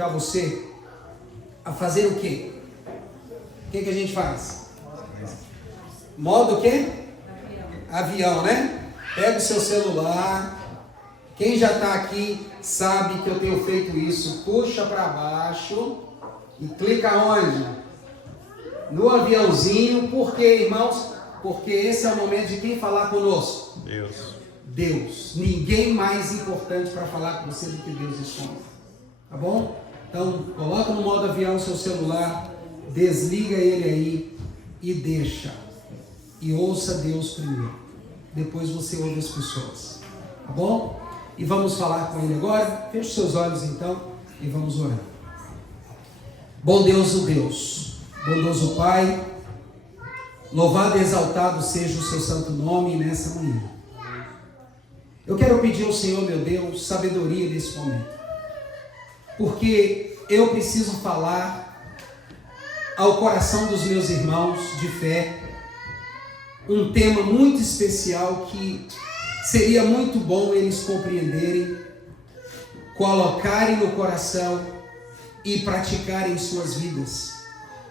convidar você a fazer o quê? O que a gente faz? Modo o quê? Avião, né? Pega o seu celular. Quem já está aqui sabe que eu tenho feito isso. Puxa para baixo e clica onde? No aviãozinho. Por quê, irmãos? Porque esse é o momento de quem falar conosco? Deus. Ninguém mais importante para falar com você do que Deus responde. Tá bom? Então, coloca no modo avião o seu celular, desliga ele aí e deixa. E ouça Deus primeiro. Depois você ouve as pessoas. Tá bom? E vamos falar com Ele agora. Feche seus olhos então e vamos orar. Bondoso Deus, bondoso Pai, louvado e exaltado seja o seu santo nome nessa manhã. Eu quero pedir ao Senhor, meu Deus, sabedoria nesse momento. Porque eu preciso falar ao coração dos meus irmãos de fé um tema muito especial que seria muito bom eles compreenderem, colocarem no coração e praticarem em suas vidas,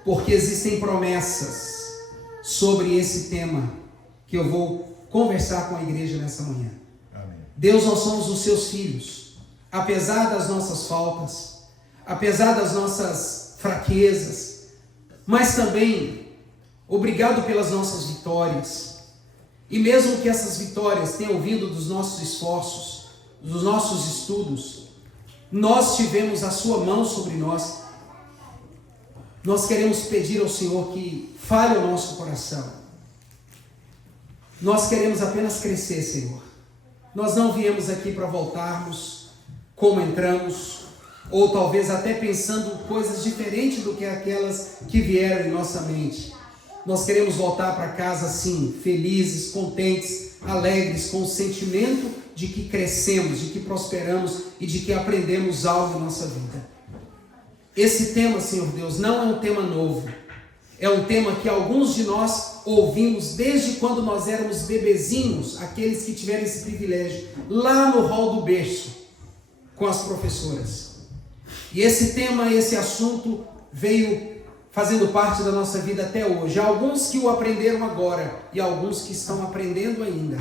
porque existem promessas sobre esse tema que eu vou conversar com a igreja nessa manhã. Amém. Deus, nós somos os seus filhos, apesar das nossas faltas, apesar das nossas fraquezas, mas também obrigado pelas nossas vitórias. E mesmo que essas vitórias tenham vindo dos nossos esforços, dos nossos estudos, nós tivemos a sua mão sobre nós. Nós queremos pedir ao Senhor que fale o nosso coração. Nós queremos apenas crescer, Senhor. Nós não viemos aqui para voltarmos como entramos, ou talvez até pensando coisas diferentes do que aquelas que vieram em nossa mente. Nós queremos voltar para casa assim, felizes, contentes, alegres, com o sentimento de que crescemos, de que prosperamos e de que aprendemos algo em nossa vida. Esse tema, Senhor Deus, não é um tema novo. É um tema que alguns de nós ouvimos desde quando nós éramos bebezinhos, aqueles que tiveram esse privilégio, lá no hall do berço, com as professoras. E esse tema, esse assunto veio fazendo parte da nossa vida até hoje. Há alguns que o aprenderam agora e alguns que estão aprendendo ainda.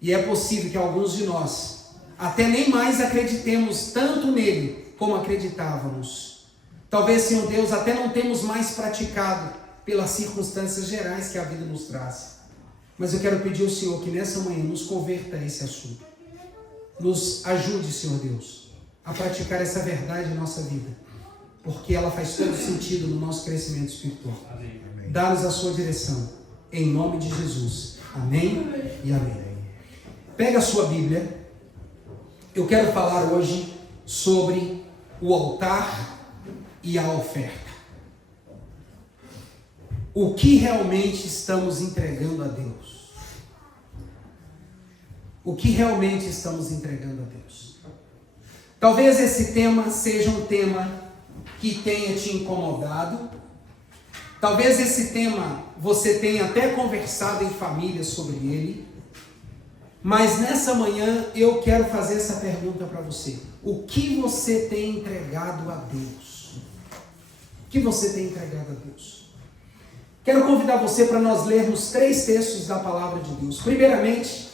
E é possível que alguns de nós até nem mais acreditemos tanto nele como acreditávamos. Talvez, Senhor Deus, até não temos mais praticado pelas circunstâncias gerais que a vida nos traz. Mas eu quero pedir ao Senhor que nessa manhã nos converta a esse assunto. Nos ajude, Senhor Deus, a praticar essa verdade em nossa vida, porque ela faz todo sentido no nosso crescimento espiritual. Dá-nos a sua direção, em nome de Jesus. Amém e amém. Pega a sua Bíblia. Eu quero falar hoje sobre o altar e a oferta. O que realmente estamos entregando a Deus? O que realmente estamos entregando a Deus? Talvez esse tema seja um tema que tenha te incomodado. Talvez esse tema você tenha até conversado em família sobre ele. Mas nessa manhã eu quero fazer essa pergunta para você. O que você tem entregado a Deus? O que você tem entregado a Deus? Quero convidar você para nós lermos 3 textos da palavra de Deus. Primeiramente,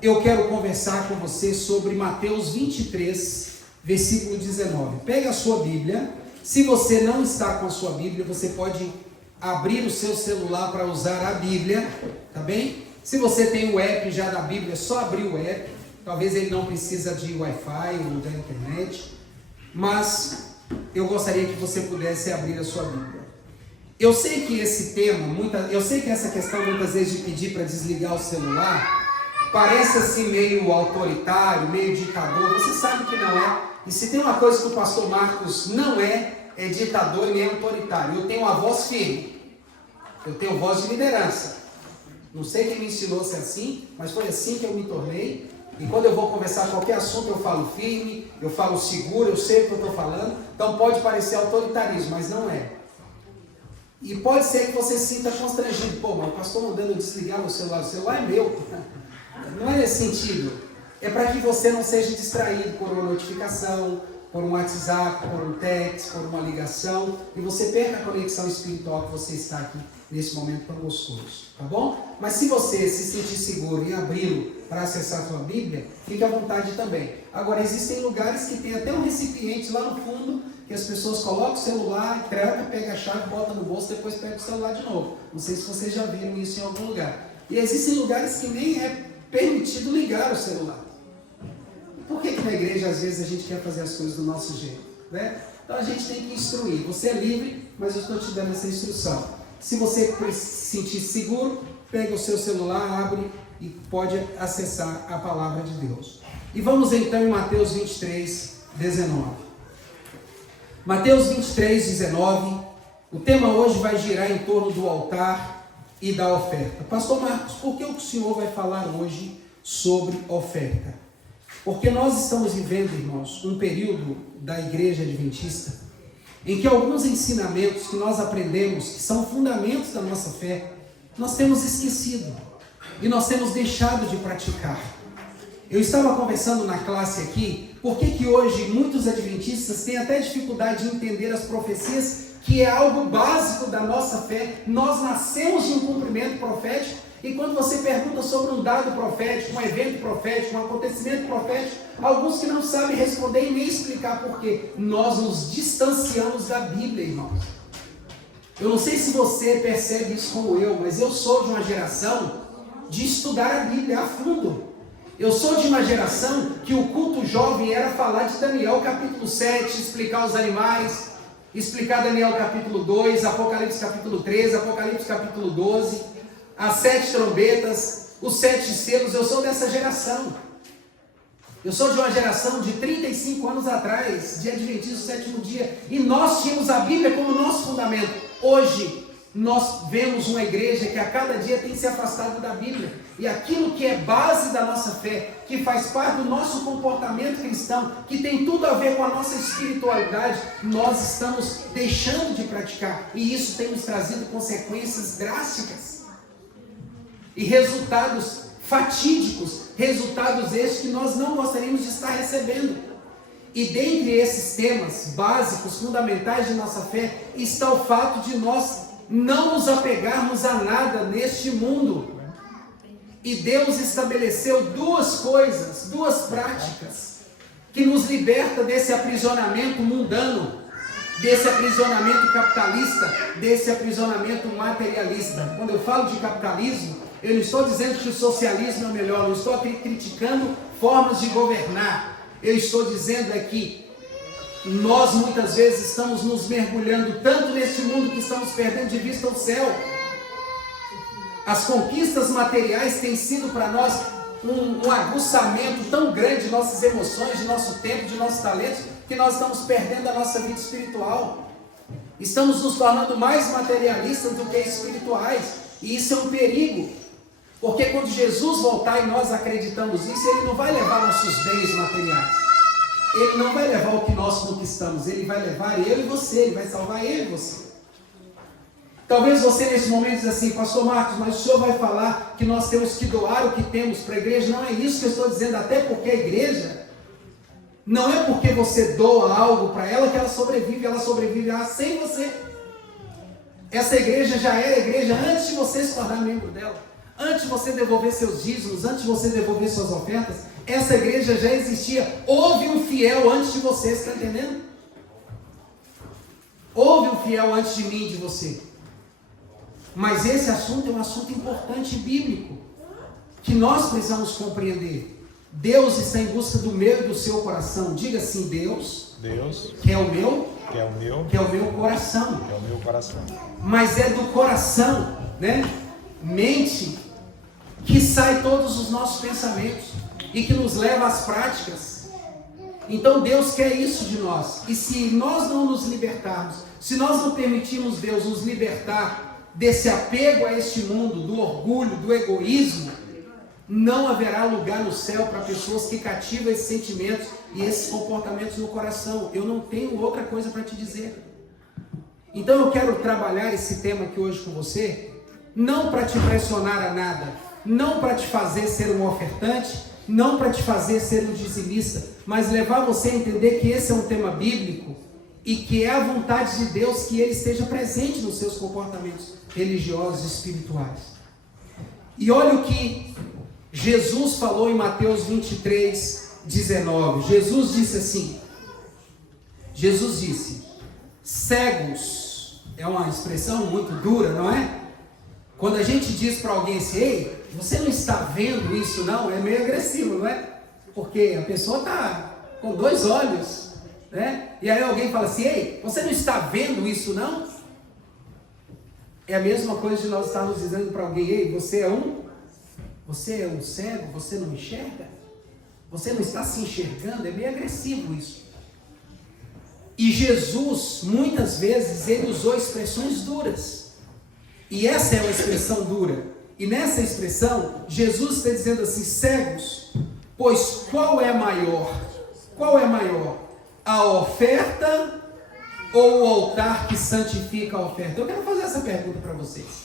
eu quero conversar com você sobre Mateus 23, versículo 19. Pega a sua Bíblia. Se você não está com a sua Bíblia, você pode abrir o seu celular para usar a Bíblia, tá bem? Se você tem o app já da Bíblia, é só abrir o app. Talvez ele não precisa de Wi-Fi ou da internet, mas eu gostaria que você pudesse abrir a sua Bíblia. Eu sei que esse tema, eu sei que essa questão muitas vezes de pedir para desligar o celular parece assim meio autoritário, meio ditador. Você sabe que não é. E se tem uma coisa que o pastor Marcos não é ditador e nem autoritário. Eu tenho uma voz firme. Eu tenho voz de liderança. Não sei quem me ensinou a ser assim, mas foi assim que eu me tornei. E quando eu vou conversar qualquer assunto, eu falo firme, eu falo seguro, eu sei o que eu estou falando. Então pode parecer autoritarismo, mas não é. E pode ser que você se sinta constrangido. Pô, mas o pastor mandando eu desligar o celular é meu. Não é nesse sentido. É para que você não seja distraído por uma notificação, por um WhatsApp, por um text, por uma ligação, e você perca a conexão espiritual que você está aqui nesse momento tão gostoso, tá bom? Mas se você se sentir seguro em abri-lo para acessar a sua Bíblia, fique à vontade também. Agora, existem lugares que tem até um recipiente lá no fundo, que as pessoas colocam o celular, tranca, pega a chave, bota no bolso, depois pega o celular de novo. Não sei se vocês já viram isso em algum lugar. E existem lugares que nem é permitido ligar o celular. Por que na igreja às vezes a gente quer fazer as coisas do nosso jeito, né? Então a gente tem que instruir. Você é livre, mas eu estou te dando essa instrução. Se você se sentir seguro, pega o seu celular, abre e pode acessar a palavra de Deus. E vamos então em Mateus 23, 19. Mateus 23, 19. O tema hoje vai girar em torno do altar e da oferta. Pastor Marcos, por que o senhor vai falar hoje sobre oferta? Porque nós estamos vivendo, irmãos, um período da igreja adventista em que alguns ensinamentos que nós aprendemos, que são fundamentos da nossa fé, nós temos esquecido e nós temos deixado de praticar. Eu estava conversando na classe aqui, por que hoje muitos adventistas têm até dificuldade de entender as profecias, que é algo básico da nossa fé. Nós nascemos de um cumprimento profético, e quando você pergunta sobre um dado profético, um evento profético, um acontecimento profético, alguns que não sabem responder e nem explicar por quê. Nós nos distanciamos da Bíblia, irmãos. Eu não sei se você percebe isso como eu, mas eu sou de uma geração de estudar a Bíblia a fundo. Eu sou de uma geração que o culto jovem era falar de Daniel capítulo 7, explicar os animais, explicar Daniel capítulo 2, Apocalipse capítulo 13, Apocalipse capítulo 12, as 7 trombetas, os 7 selos. Eu sou dessa geração. Eu sou de uma geração de 35 anos atrás, de Adventistas do sétimo dia, e nós tínhamos a Bíblia como nosso fundamento. Hoje, nós vemos uma igreja que a cada dia tem se afastado da Bíblia, e aquilo que é base da nossa fé, que faz parte do nosso comportamento cristão, que tem tudo a ver com a nossa espiritualidade, nós estamos deixando de praticar, e isso tem nos trazido consequências drásticas e resultados fatídicos, resultados estes que nós não gostaríamos de estar recebendo. E dentre esses temas básicos, fundamentais de nossa fé, está o fato de nós não nos apegarmos a nada neste mundo. E Deus estabeleceu duas coisas, duas práticas, que nos liberta desse aprisionamento mundano, desse aprisionamento capitalista, desse aprisionamento materialista. Quando eu falo de capitalismo, eu não estou dizendo que o socialismo é melhor, não estou criticando formas de governar. Eu estou dizendo é que nós muitas vezes estamos nos mergulhando tanto neste mundo que estamos perdendo de vista o céu. As conquistas materiais têm sido para nós um aguçamento tão grande de nossas emoções, de nosso tempo, de nossos talentos, que nós estamos perdendo a nossa vida espiritual. Estamos nos tornando mais materialistas do que espirituais, e isso é um perigo. Porque quando Jesus voltar e nós acreditamos nisso, Ele não vai levar nossos bens materiais. Ele não vai levar o que nós conquistamos. Ele vai levar eu e você. Ele vai salvar eu e você. Talvez você nesse momento diz assim: Pastor Marcos, mas o senhor vai falar que nós temos que doar o que temos para a igreja? Não é isso que eu estou dizendo. Até porque a igreja, não é porque você doa algo para ela que ela sobrevive sem você. Essa igreja já era igreja antes de você se tornar membro dela. Antes de você devolver seus dízimos, antes de você devolver suas ofertas, essa igreja já existia. Houve um fiel antes de você, está entendendo? Houve um fiel antes de mim e de você. Mas esse assunto é um assunto importante bíblico, que nós precisamos compreender. Deus está em busca do meu e do seu coração. Diga assim: Deus quer o meu coração. É o meu coração. Mas é do coração, né? Mente, que sai todos os nossos pensamentos e que nos leva às práticas. Então Deus quer isso de nós. E se nós não nos libertarmos, se nós não permitirmos Deus nos libertar desse apego a este mundo, do orgulho, do egoísmo, não haverá lugar no céu para pessoas que cativam esses sentimentos e esses comportamentos no coração. Eu não tenho outra coisa para te dizer. Então eu quero trabalhar esse tema aqui hoje com você, não para te pressionar a nada, não para te fazer ser um ofertante, não para te fazer ser um dizimista, mas levar você a entender que esse é um tema bíblico e que é a vontade de Deus que ele esteja presente nos seus comportamentos religiosos e espirituais. E olha o que Jesus falou em Mateus 23, 19. Jesus disse assim, Jesus disse, cegos, é uma expressão muito dura, não é? Quando a gente diz para alguém assim, ei, você não está vendo isso não? É meio agressivo, não é? Porque a pessoa está com dois olhos, né? E aí alguém fala assim, ei, você não está vendo isso não? É a mesma coisa de nós estarmos dizendo para alguém, ei, você é um cego, você não enxerga? Você não está se enxergando? É meio agressivo isso. E Jesus, muitas vezes, ele usou expressões duras. E essa é uma expressão dura. E nessa expressão, Jesus está dizendo assim, cegos, pois qual é maior? Qual é maior? A oferta ou o altar que santifica a oferta? Eu quero fazer essa pergunta para vocês.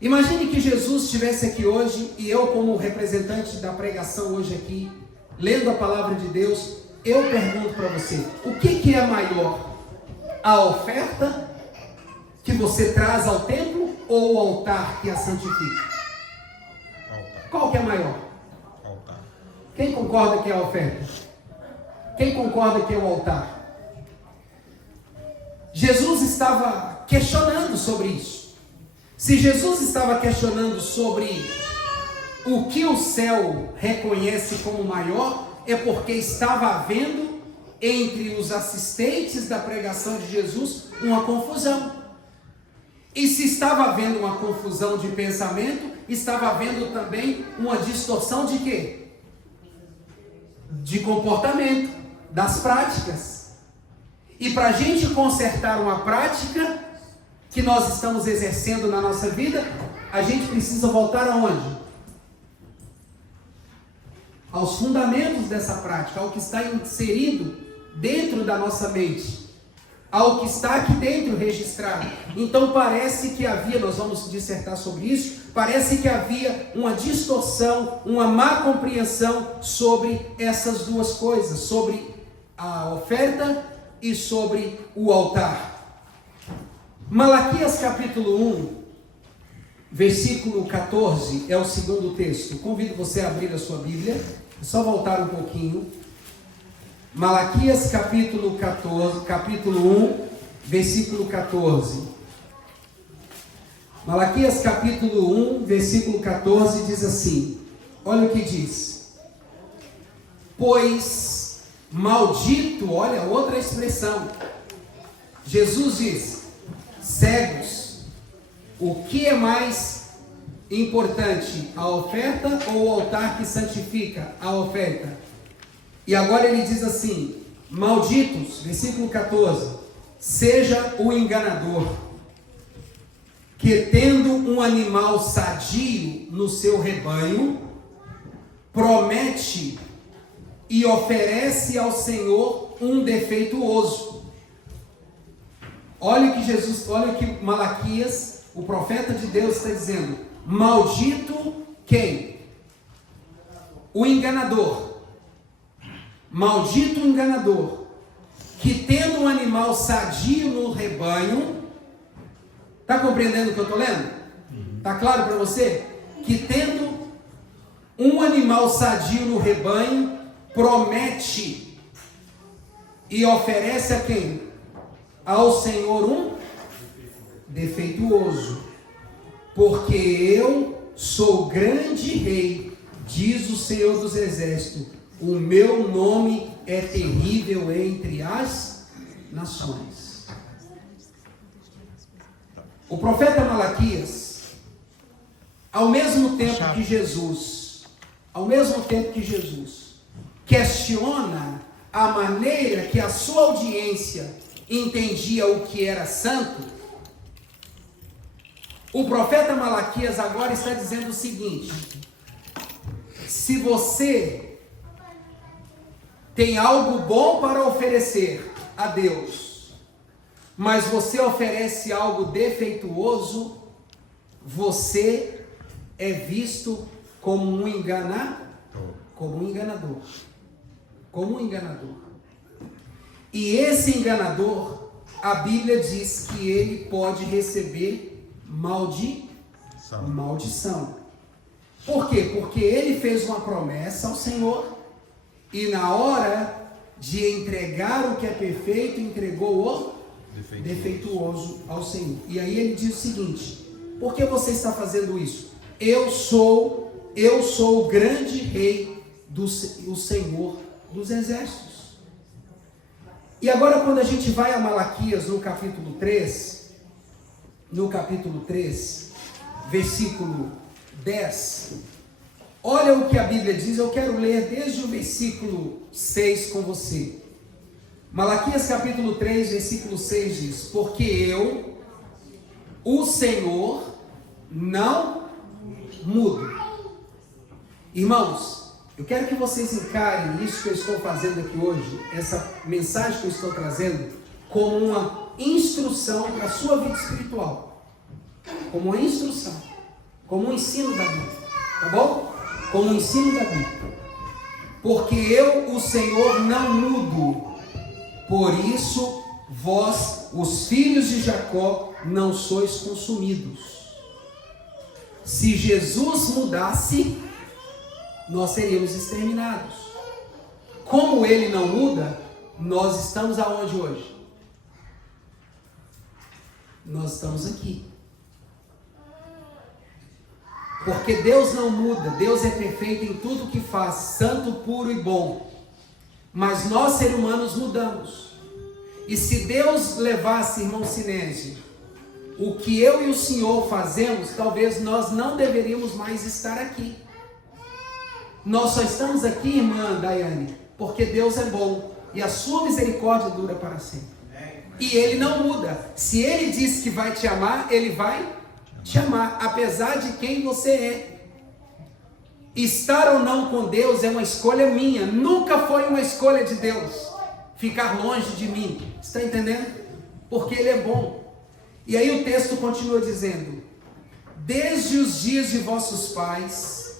Imagine que Jesus estivesse aqui hoje e eu, como representante da pregação hoje aqui, lendo a palavra de Deus, eu pergunto para você, o que é maior? A oferta que você traz ao templo ou o altar que a santifica? Altar. Qual que é maior? Altar. Quem concorda que é a oferta? Quem concorda que é o altar? Jesus estava questionando sobre isso. Se Jesus estava questionando sobre o que o céu reconhece como maior, é porque estava havendo entre os assistentes da pregação de Jesus uma confusão. E se estava havendo uma confusão de pensamento, estava havendo também uma distorção de quê? De comportamento, das práticas. E para a gente consertar uma prática que nós estamos exercendo na nossa vida, a gente precisa voltar aonde? Aos fundamentos dessa prática, ao que está inserido dentro da nossa mente, ao que está aqui dentro registrado. Então parece que havia, nós vamos dissertar sobre isso, parece que havia uma distorção, uma má compreensão sobre essas duas coisas, sobre a oferta e sobre o altar. Malaquias capítulo 1, versículo 14, é o segundo texto. Convido você a abrir a sua Bíblia, é só voltar um pouquinho. Malaquias capítulo 1, versículo 14. Malaquias capítulo 1, versículo 14 diz assim, olha o que diz. Pois maldito, olha outra expressão. Jesus diz, cegos, o que é mais importante, a oferta ou o altar que santifica a oferta? E agora ele diz assim, malditos, versículo 14, seja o enganador, que tendo um animal sadio no seu rebanho, promete e oferece ao Senhor um defeituoso. Olha o que Malaquias, o profeta de Deus, está dizendo. Maldito quem? O enganador. Maldito o enganador, que tendo um animal sadio no rebanho, está compreendendo o que eu estou lendo? Está claro para você? Que tendo um animal sadio no rebanho, promete e oferece a quem? Ao Senhor um defeituoso, porque eu sou grande rei, diz o Senhor dos Exércitos, o meu nome é terrível entre as nações. O profeta Malaquias, ao mesmo tempo que Jesus questiona a maneira que a sua audiência entendia o que era santo, o profeta Malaquias agora está dizendo o seguinte: se você tem algo bom para oferecer a Deus, mas você oferece algo defeituoso, você é visto como um enganador. Tô. Como um enganador. E esse enganador, a Bíblia diz que ele pode receber maldição. Por quê? Porque ele fez uma promessa ao Senhor e na hora de entregar o que é perfeito, entregou o defeituoso ao Senhor. E aí ele diz o seguinte: por que você está fazendo isso? Eu sou o grande rei o Senhor dos exércitos. E agora quando a gente vai a Malaquias no capítulo 3, versículo 10, olha o que a Bíblia diz. Eu quero ler desde o versículo 6 com você. Malaquias capítulo 3, versículo 6 diz: porque eu, o Senhor, não mudo. Irmãos, eu quero que vocês encarem isso que eu estou fazendo aqui hoje, essa mensagem que eu estou trazendo, como uma instrução para a sua vida espiritual. Como uma instrução, como um ensino da Bíblia, tá bom? Como um ensino da Bíblia. Porque eu, o Senhor, não mudo. Por isso, vós, os filhos de Jacó, não sois consumidos. Se Jesus mudasse, nós seríamos exterminados. Como ele não muda, nós estamos aonde hoje? Nós estamos aqui. Porque Deus não muda, Deus é perfeito em tudo que faz, santo, puro e bom. Mas nós, seres humanos, mudamos. E se Deus levasse, irmão Sinésio, o que eu e o senhor fazemos, talvez nós não deveríamos mais estar aqui. Nós só estamos aqui, irmã Daiane, porque Deus é bom e a sua misericórdia dura para sempre. E ele não muda. Se ele diz que vai te amar, ele vai te amar, apesar de quem você é. Estar ou não com Deus é uma escolha minha, nunca foi uma escolha de Deus ficar longe de mim. Está entendendo? Porque ele é bom. E aí o texto continua dizendo: desde os dias de vossos pais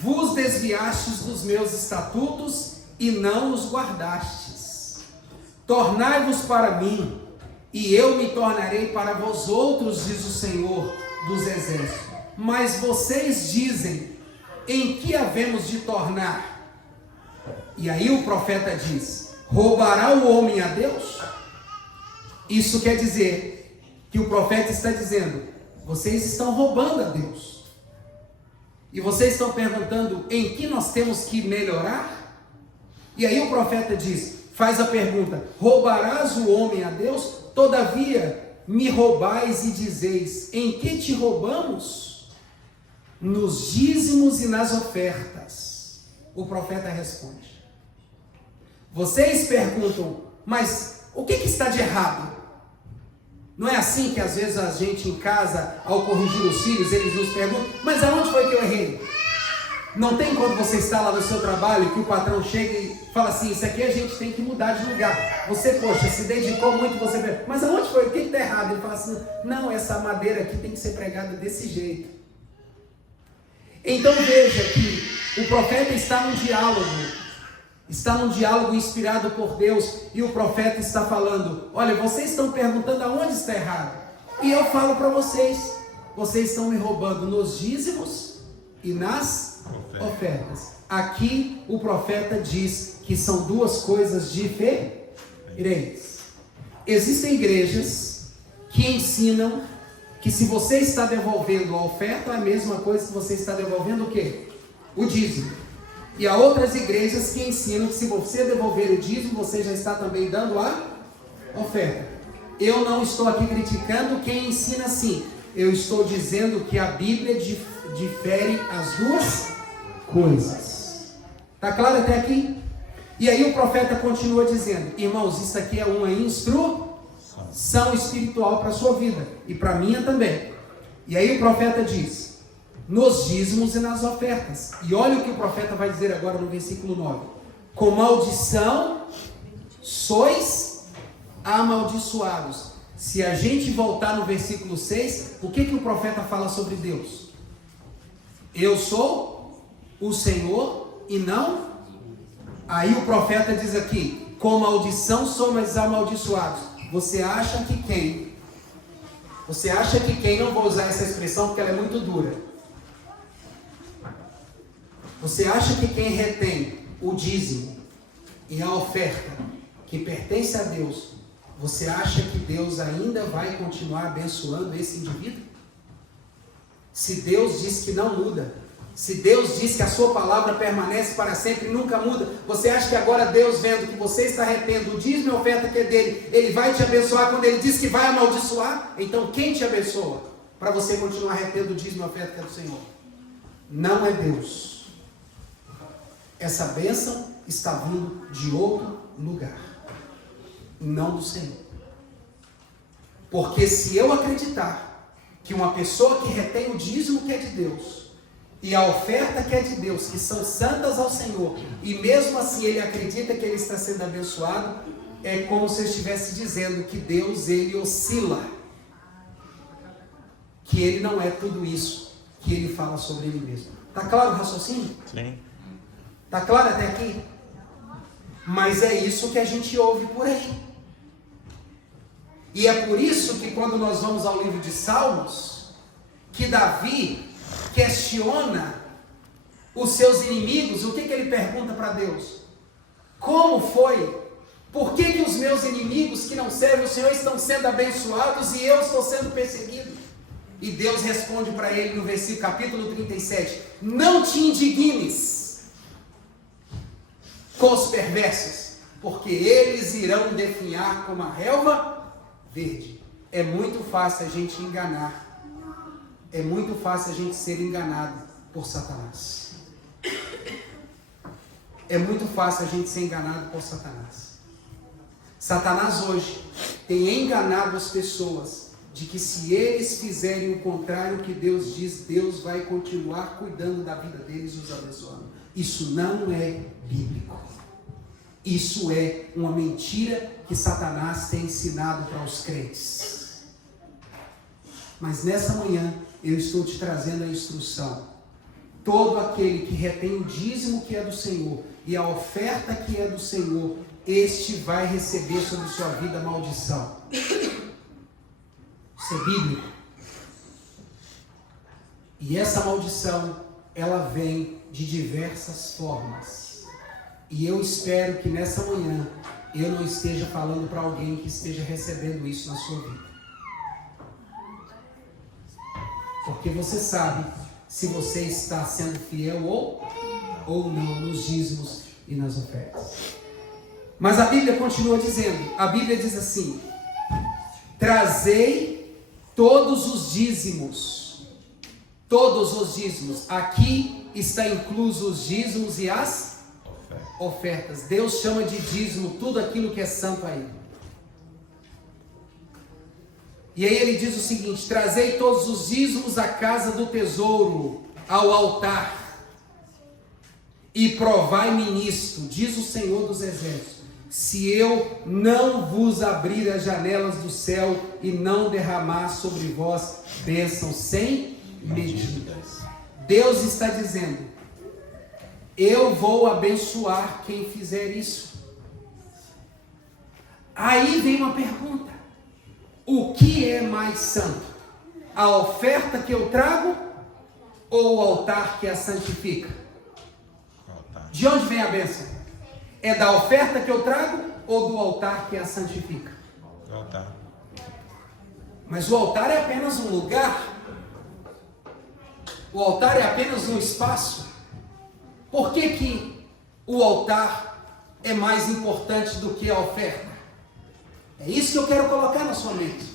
vos desviastes dos meus estatutos e não os guardastes. Tornai-vos para mim, e eu me tornarei para vós outros, diz o Senhor dos exércitos. Mas vocês dizem: em que havemos de tornar? E aí o profeta diz: roubará o homem a Deus? Isso quer dizer que o profeta está dizendo: vocês estão roubando a Deus. E vocês estão perguntando em que nós temos que melhorar? E aí o profeta diz, faz a pergunta: roubarás o homem a Deus? Todavia me roubais e dizeis: em que te roubamos? Nos dízimos e nas ofertas. O profeta responde. Vocês perguntam: mas o que está de errado? Não é assim que às vezes a gente em casa, ao corrigir os filhos, eles nos perguntam: mas aonde foi que eu errei? Não tem quando você está lá no seu trabalho que o patrão chega e fala assim: isso aqui a gente tem que mudar de lugar. Você, poxa, se dedicou muito, você pergunta: mas aonde foi? O que está errado? Ele fala assim: não, essa madeira aqui tem que ser pregada desse jeito. Então veja que o profeta está num diálogo. Está num diálogo inspirado por Deus, e o profeta está falando: olha, vocês estão perguntando aonde está errado, e eu falo para vocês: vocês estão me roubando nos dízimos e nas ofertas. Aqui o profeta diz que são duas coisas diferentes. Existem igrejas que ensinam que se você está devolvendo a oferta, é a mesma coisa que você está devolvendo o quê? O dízimo. E há outras igrejas que ensinam que se você devolver o dízimo, você já está também dando a oferta. Eu não estou aqui criticando quem ensina assim. Eu estou dizendo que a Bíblia difere as duas coisas. Está claro até aqui? E aí o profeta continua dizendo: irmãos, isso aqui é uma instrução espiritual para a sua vida e para a minha também. E aí o profeta diz: nos dízimos e nas ofertas. E olha o que o profeta vai dizer agora no versículo 9: com maldição sois amaldiçoados. Se a gente voltar no versículo 6, o que o profeta fala sobre Deus? Eu sou o Senhor e não. Aí o profeta diz aqui: com maldição somos amaldiçoados. Você acha que quem? Não vou usar essa expressão porque ela é muito dura. Você acha que quem retém o dízimo e a oferta que pertence a Deus, você acha que Deus ainda vai continuar abençoando esse indivíduo? Se Deus diz que não muda, se Deus diz que a sua palavra permanece para sempre e nunca muda, você acha que agora Deus, vendo que você está retendo o dízimo e a oferta que é dele, Ele vai te abençoar quando Ele diz que vai amaldiçoar? Então quem te abençoa para você continuar retendo o dízimo e a oferta que é do Senhor? Não é Deus. Essa bênção está vindo de outro lugar, não do Senhor. Porque se eu acreditar que uma pessoa que retém o dízimo que é de Deus e a oferta que é de Deus, que são santas ao Senhor, e mesmo assim ele acredita que ele está sendo abençoado, é como se eu estivesse dizendo que Deus, ele oscila, que ele não é tudo isso que ele fala sobre ele mesmo. Está claro o raciocínio? Sim. Está claro até aqui? Mas é isso que a gente ouve por aí. E é por isso que quando nós vamos ao livro de Salmos, que Davi questiona os seus inimigos, o que ele pergunta para Deus? Como foi? Por que os meus inimigos que não servem o Senhor estão sendo abençoados e eu estou sendo perseguido? E Deus responde para ele no versículo capítulo 37, não te indignes com os perversos, porque eles irão definhar como a relva verde. É muito fácil a gente enganar. É muito fácil a gente ser enganado por Satanás. É muito fácil a gente ser enganado por Satanás. Satanás hoje tem enganado as pessoas de que se eles fizerem o contrário do que Deus diz, Deus vai continuar cuidando da vida deles e os abençoando. Isso não é bíblico. Isso é uma mentira que Satanás tem ensinado para os crentes. Mas nessa manhã eu estou te trazendo a instrução. Todo aquele que retém o dízimo que é do Senhor e a oferta que é do Senhor, este vai receber sobre sua vida maldição. Isso é bíblico. E essa maldição, ela vem de diversas formas. E eu espero que nessa manhã eu não esteja falando para alguém que esteja recebendo isso na sua vida. Porque você sabe se você está sendo fiel ou não nos dízimos e nas ofertas. Mas a Bíblia continua dizendo, a Bíblia diz assim: trazei todos os dízimos. Todos os dízimos. Aqui está incluso os dízimos e as ofertas. Deus chama de dízimo tudo aquilo que é santo a Ele. E aí ele diz o seguinte: trazei todos os dízimos à casa do tesouro, ao altar, e provai-me nisto, diz o Senhor dos Exércitos, se eu não vos abrir as janelas do céu e não derramar sobre vós bênçãos sem medidas. Deus está dizendo: eu vou abençoar quem fizer isso. Aí vem uma pergunta: o que é mais santo? A oferta que eu trago ou o altar que a santifica? De onde vem a bênção? É da oferta que eu trago ou do altar que a santifica? Do altar. Mas o altar é apenas um lugar. O altar é apenas um espaço. Por que o altar é mais importante do que a oferta? É isso que eu quero colocar na sua mente.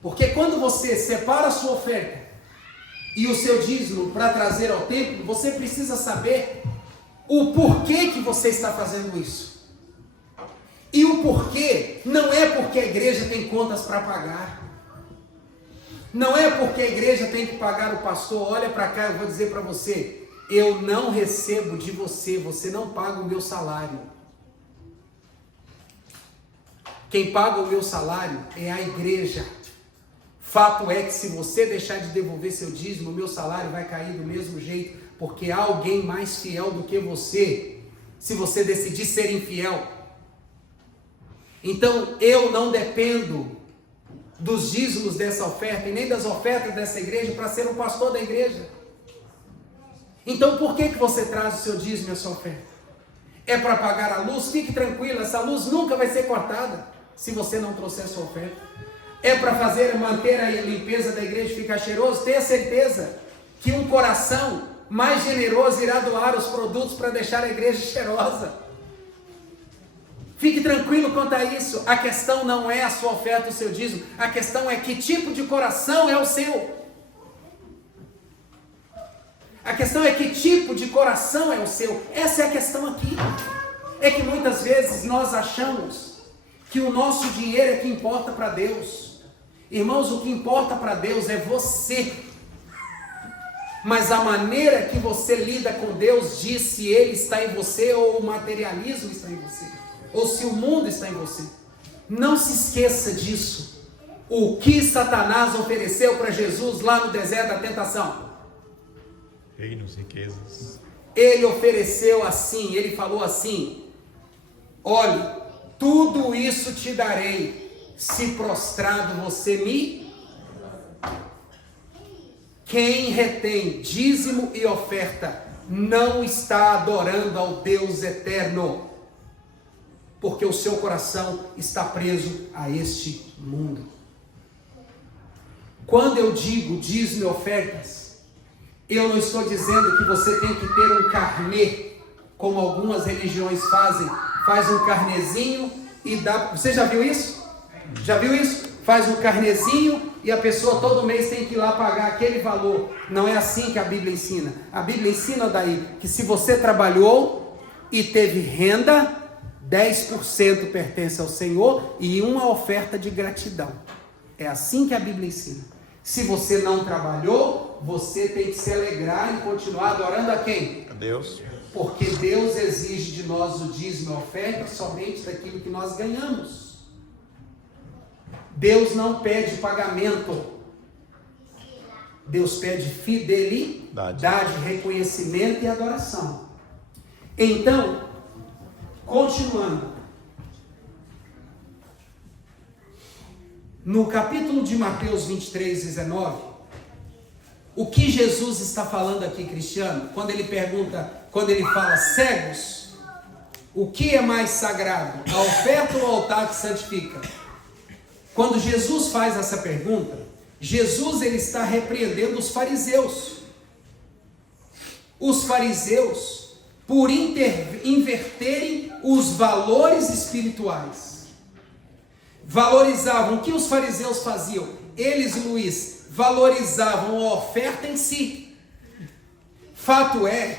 Porque quando você separa a sua oferta e o seu dízimo para trazer ao templo, você precisa saber o porquê que você está fazendo isso. E o porquê não é porque a igreja tem contas para pagar. Não é porque a igreja tem que pagar o pastor. Olha para cá, eu vou dizer para você: eu não recebo de você, você não paga o meu salário. Quem paga o meu salário é a igreja. Fato é que se você deixar de devolver seu dízimo, o meu salário vai cair do mesmo jeito, porque há alguém mais fiel do que você, se você decidir ser infiel. Então, eu não dependo dos dízimos dessa oferta, e nem das ofertas dessa igreja, para ser um pastor da igreja. Então, por que você traz o seu dízimo e a sua oferta? É para pagar a luz? Fique tranquilo, essa luz nunca vai ser cortada, se você não trouxer a sua oferta. É para manter a limpeza da igreja, ficar cheiroso? Tenha certeza que um coração mais generoso irá doar os produtos para deixar a igreja cheirosa. Fique tranquilo quanto a isso. A questão não é a sua oferta, o seu dízimo. A questão é que tipo de coração é o seu. A questão é que tipo de coração é o seu. Essa é a questão aqui. É que muitas vezes nós achamos que o nosso dinheiro é que importa para Deus. Irmãos, o que importa para Deus é você. Mas a maneira que você lida com Deus diz se Ele está em você ou o materialismo está em você. Ou se o mundo está em você. Não se esqueça disso. O que Satanás ofereceu para Jesus lá no deserto da tentação? Reinos, riquezas. Ele ofereceu assim, ele falou assim: olhe, tudo isso te darei, se prostrado você me... Quem retém dízimo e oferta não está adorando ao Deus eterno, porque o seu coração está preso a este mundo. Quando eu digo dízimo e ofertas, eu não estou dizendo que você tem que ter um carnê, como algumas religiões fazem. Faz um carnezinho e dá... Você já viu isso? Já viu isso? Faz um carnezinho e a pessoa todo mês tem que ir lá pagar aquele valor. Não é assim que a Bíblia ensina. A Bíblia ensina daí que se você trabalhou e teve renda, 10% pertence ao Senhor e uma oferta de gratidão. É assim que a Bíblia ensina. Se você não trabalhou, você tem que se alegrar e continuar adorando a quem? A Deus. Porque Deus exige de nós o dízimo e a oferta somente daquilo que nós ganhamos. Deus não pede pagamento. Deus pede fidelidade, reconhecimento e adoração. Então, continuando. No capítulo de Mateus 23, 19, o que Jesus está falando aqui, Cristiano, quando ele fala cegos, o que é mais sagrado, a oferta ou o altar que santifica? Quando Jesus faz essa pergunta, Jesus ele está repreendendo os fariseus. Os fariseus, por inverterem os valores espirituais. Valorizavam, o que os fariseus faziam? Eles, Luiz, valorizavam a oferta em si. Fato é,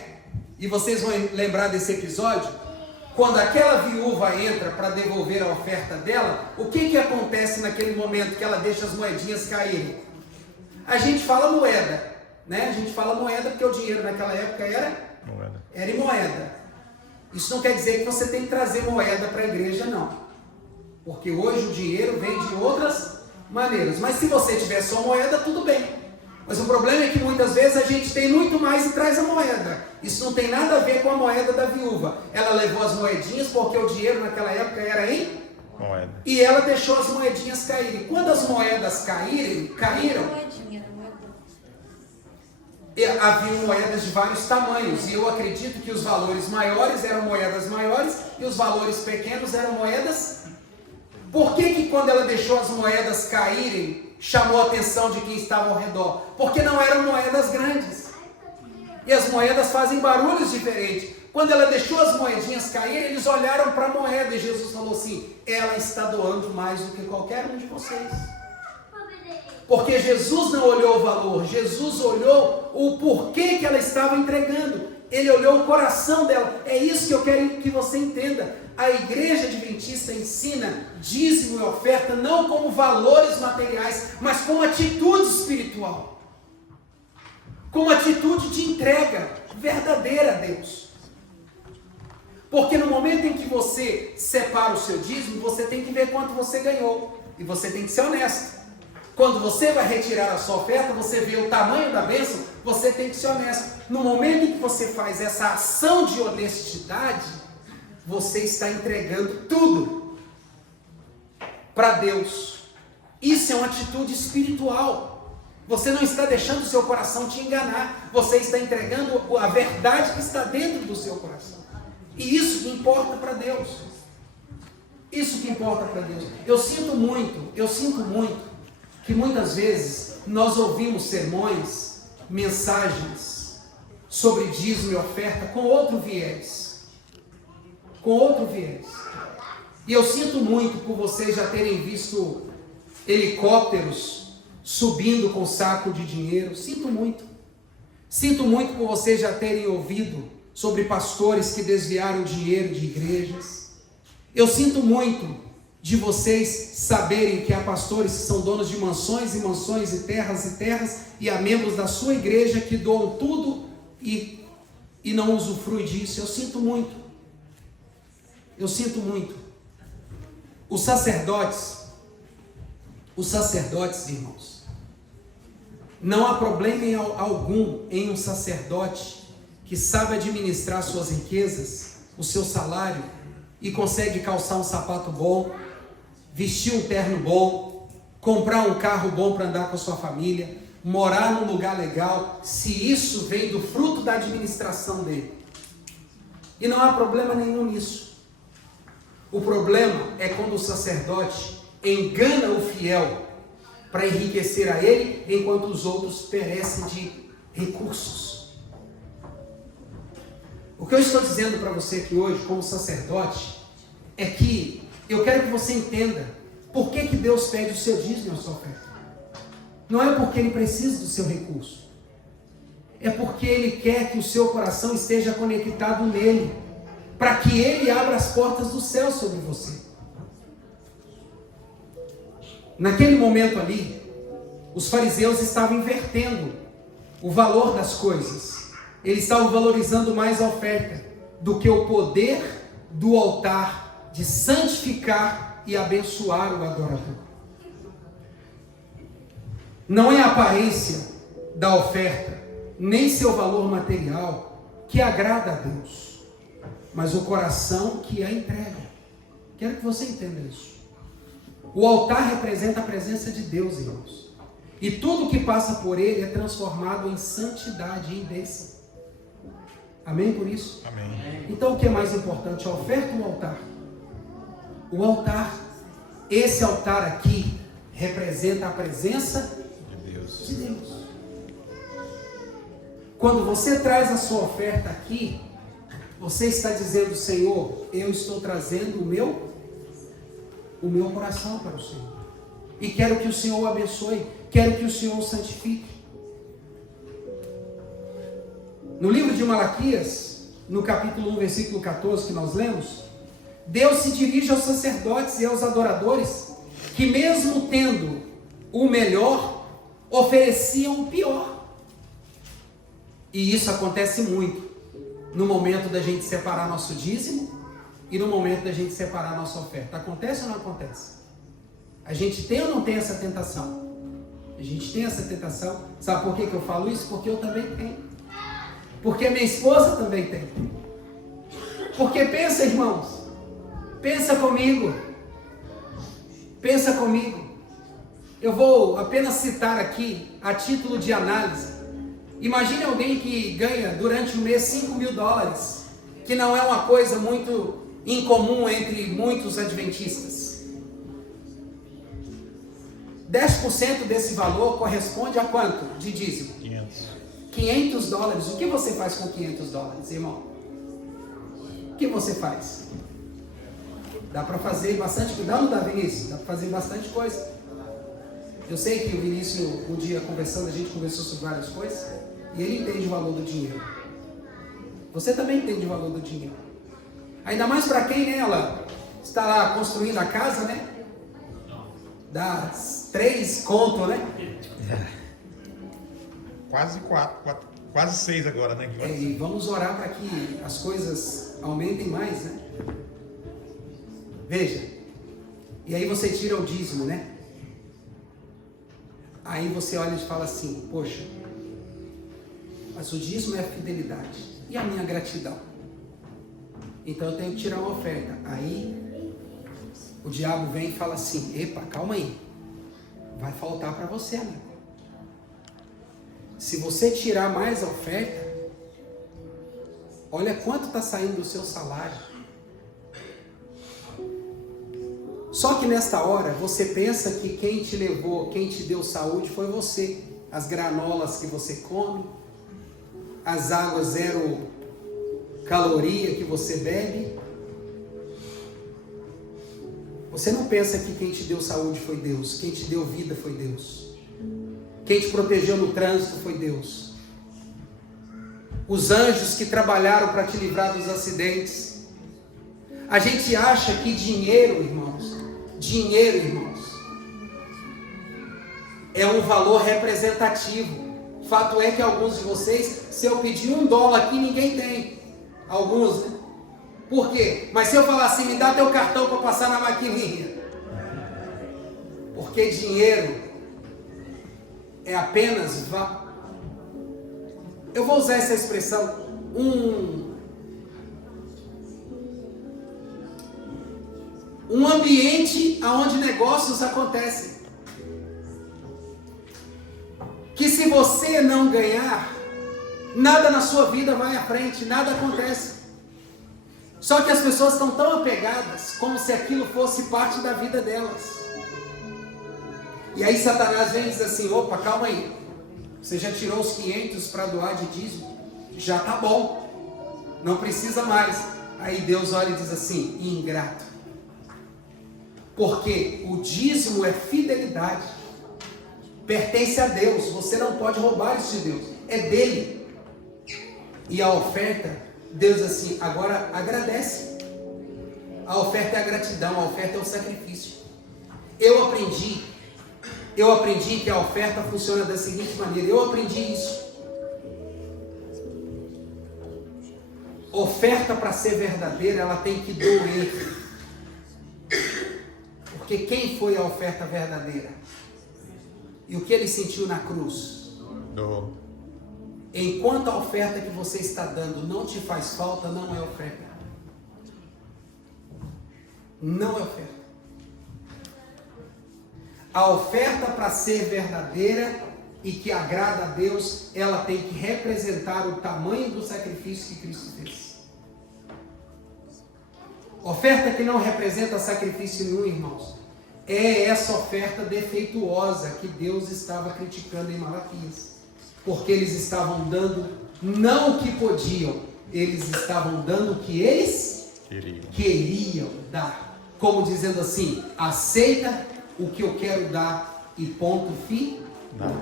e vocês vão lembrar desse episódio, quando aquela viúva entra para devolver a oferta dela, o que acontece naquele momento que ela deixa as moedinhas caírem? A gente fala moeda, né? A gente fala moeda porque o dinheiro naquela época era em moeda. Isso não quer dizer que você tem que trazer moeda para a igreja, não. Porque hoje o dinheiro vem de outras maneiras. Mas se você tiver só moeda, tudo bem. Mas o problema é que muitas vezes a gente tem muito mais e traz a moeda. Isso não tem nada a ver com a moeda da viúva. Ela levou as moedinhas porque o dinheiro naquela época era em moeda. E ela deixou as moedinhas caírem. Quando as moedas caíram, havia moedas de vários tamanhos. E eu acredito que os valores maiores eram moedas maiores e os valores pequenos eram moedas. Por que quando ela deixou as moedas caírem, chamou a atenção de quem estava ao redor? Porque não eram moedas grandes. E as moedas fazem barulhos diferentes. Quando ela deixou as moedinhas caírem, eles olharam para a moeda e Jesus falou assim: ela está doando mais do que qualquer um de vocês. Porque Jesus não olhou o valor, Jesus olhou o porquê que ela estava entregando. Ele olhou o coração dela. É isso que eu quero que você entenda. A igreja adventista ensina dízimo e oferta não como valores materiais, mas como atitude espiritual. Como atitude de entrega verdadeira a Deus. Porque no momento em que você separa o seu dízimo, você tem que ver quanto você ganhou. E você tem que ser honesto. Quando você vai retirar a sua oferta, você vê o tamanho da bênção, você tem que ser honesto. No momento em que você faz essa ação de honestidade, você está entregando tudo para Deus. Isso é uma atitude espiritual. Você não está deixando o seu coração te enganar. Você está entregando a verdade que está dentro do seu coração. E isso que importa para Deus. Isso que importa para Deus. Eu sinto muito que muitas vezes nós ouvimos sermões, mensagens sobre dízimo e oferta com outro viés. E eu sinto muito por vocês já terem visto helicópteros subindo com saco de dinheiro. Sinto muito. Sinto muito por vocês já terem ouvido sobre pastores que desviaram dinheiro de igrejas. Eu sinto muito de vocês saberem que há pastores que são donos de mansões e mansões e terras, e há membros da sua igreja que doam tudo e não usufruem disso. Eu sinto muito. Os sacerdotes, irmãos, não há problema algum em um sacerdote que sabe administrar suas riquezas, o seu salário, e consegue calçar um sapato bom, vestir um terno bom, comprar um carro bom para andar com a sua família, morar num lugar legal, se isso vem do fruto da administração dele. E não há problema nenhum nisso. O problema é quando o sacerdote engana o fiel para enriquecer a ele, enquanto os outros perecem de recursos. O que eu estou dizendo para você aqui hoje, como sacerdote, é que eu quero que você entenda por que Deus pede o seu dízimo e a sua oferta. Não é porque Ele precisa do seu recurso. É porque Ele quer que o seu coração esteja conectado nele, para que Ele abra as portas do céu sobre você. Naquele momento ali, os fariseus estavam invertendo o valor das coisas. Eles estavam valorizando mais a oferta do que o poder do altar de santificar e abençoar o adorador. Não é a aparência da oferta, nem seu valor material que agrada a Deus, mas o coração que a entrega. Quero que você entenda isso. O altar representa a presença de Deus, irmãos. E tudo que passa por ele é transformado em santidade e em bênção. Amém por isso? Amém. Então o que é mais importante, a oferta ou o altar? O altar. Esse altar aqui representa a presença de Deus. Quando você traz a sua oferta aqui, você está dizendo: Senhor, eu estou trazendo o meu coração para o Senhor. E quero que o Senhor o abençoe, quero que o Senhor o santifique. No livro de Malaquias, no capítulo 1, versículo 14, que nós lemos, Deus se dirige aos sacerdotes e aos adoradores, que mesmo tendo o melhor, ofereciam o pior. E isso acontece muito no momento da gente separar nosso dízimo e no momento da gente separar nossa oferta. Acontece ou não acontece? A gente tem ou não tem essa tentação? A gente tem essa tentação. Sabe por que eu falo isso? Porque eu também tenho. Porque minha esposa também tem. Porque pensa, irmãos, pensa comigo. Eu vou apenas citar aqui, a título de análise. Imagine alguém que ganha durante o mês $5.000, que não é uma coisa muito incomum entre muitos adventistas. 10% desse valor corresponde a quanto de dízimo? $500. O que você faz com $500, irmão? O que você faz? Dá para fazer bastante coisa. Não dá, Vinícius? Dá para fazer bastante coisa. Eu sei que o Vinícius, um dia conversando, a gente conversou sobre várias coisas, e ele entende o valor do dinheiro. Você também entende o valor do dinheiro. Ainda mais para quem, né, ela está lá construindo a casa, né? Dá 3 conto, né? Quase 4, quase 6 agora, né? E vamos orar para que as coisas aumentem mais, né? Veja, e aí você tira o dízimo, né? Aí você olha e fala assim, poxa, mas o dízimo é a fidelidade. E a minha gratidão? Então eu tenho que tirar uma oferta. Aí o diabo vem e fala assim, epa, calma aí. Vai faltar para você, amigo. Se você tirar mais a oferta, olha quanto está saindo do seu salário. Só que nesta hora, você pensa que quem te levou, quem te deu saúde foi você. As granolas que você come, as águas zero caloria que você bebe. Você não pensa que quem te deu saúde foi Deus, quem te deu vida foi Deus. Quem te protegeu no trânsito foi Deus. Os anjos que trabalharam para te livrar dos acidentes. A gente acha que dinheiro, irmãos, é um valor representativo. Fato é que alguns de vocês, se eu pedir $1 aqui, ninguém tem. Alguns, né? Por quê? Mas se eu falar assim, me dá teu cartão para passar na maquininha. Porque dinheiro é apenas... Eu vou usar essa expressão, um ambiente onde negócios acontecem. Que se você não ganhar, nada na sua vida vai à frente, nada acontece. Só que as pessoas estão tão apegadas, como se aquilo fosse parte da vida delas. E aí Satanás vem e diz assim, opa, calma aí. Você já tirou os 500 para doar de dízimo? Já tá bom. Não precisa mais. Aí Deus olha e diz assim, ingrato. Porque o dízimo é fidelidade. Pertence a Deus. Você não pode roubar isso de Deus. É dele. E a oferta, Deus assim, agora agradece. A oferta é a gratidão, a oferta é o sacrifício. Eu aprendi que a oferta funciona da seguinte maneira. Eu aprendi isso. Oferta, para ser verdadeira, ela tem que doer. Porque quem foi a oferta verdadeira? E o que ele sentiu na cruz? Dor. Enquanto a oferta que você está dando não te faz falta, não é oferta. Não é oferta. A oferta, para ser verdadeira e que agrada a Deus, ela tem que representar o tamanho do sacrifício que Cristo fez. Oferta que não representa sacrifício nenhum, irmãos, é essa oferta defeituosa que Deus estava criticando em Malaquias. Porque eles estavam dando não o que podiam, eles estavam dando o que eles queriam dar. Como dizendo assim, aceita o que eu quero dar e ponto final.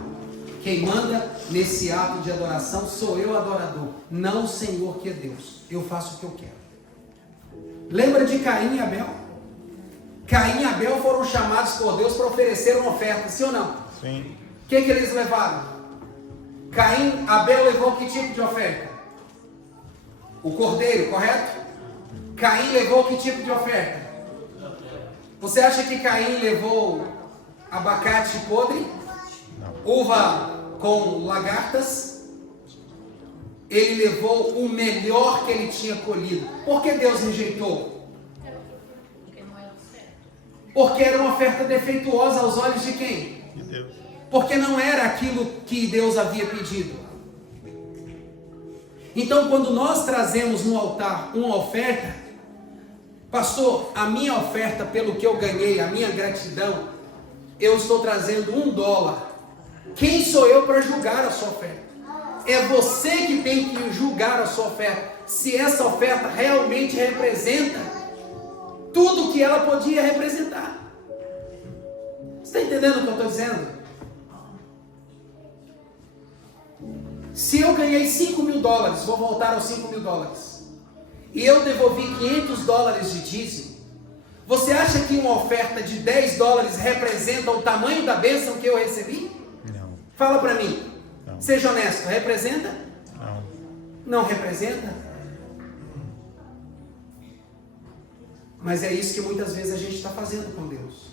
Quem manda nesse ato de adoração sou eu, adorador, não o Senhor que é Deus. Eu faço o que eu quero. Lembra de Caim e Abel? Caim e Abel foram chamados por Deus para oferecer uma oferta, sim ou não? Sim. O que eles levaram? Abel levou que tipo de oferta? O cordeiro, correto? Caim levou que tipo de oferta? Você acha que Caim levou abacate podre? Não. Uva com lagartas? Ele levou o melhor que ele tinha colhido. Por que Deus rejeitou? Porque era uma oferta defeituosa aos olhos de quem? De Deus. Porque não era aquilo que Deus havia pedido. Então, quando nós trazemos no altar uma oferta, pastor, a minha oferta pelo que eu ganhei, a minha gratidão, eu estou trazendo $1. Quem sou eu para julgar a sua oferta? É você que tem que julgar a sua oferta, se essa oferta realmente representa tudo o que ela podia representar. Você está entendendo o que eu estou dizendo? Se eu ganhei $5.000, vou voltar aos $5.000, e eu devolvi $500 de dízimo, você acha que uma oferta de $10 representa o tamanho da bênção que eu recebi? Não. Fala para mim. Não. Seja honesto, representa? Não. Não representa? Mas é isso que muitas vezes a gente está fazendo com Deus.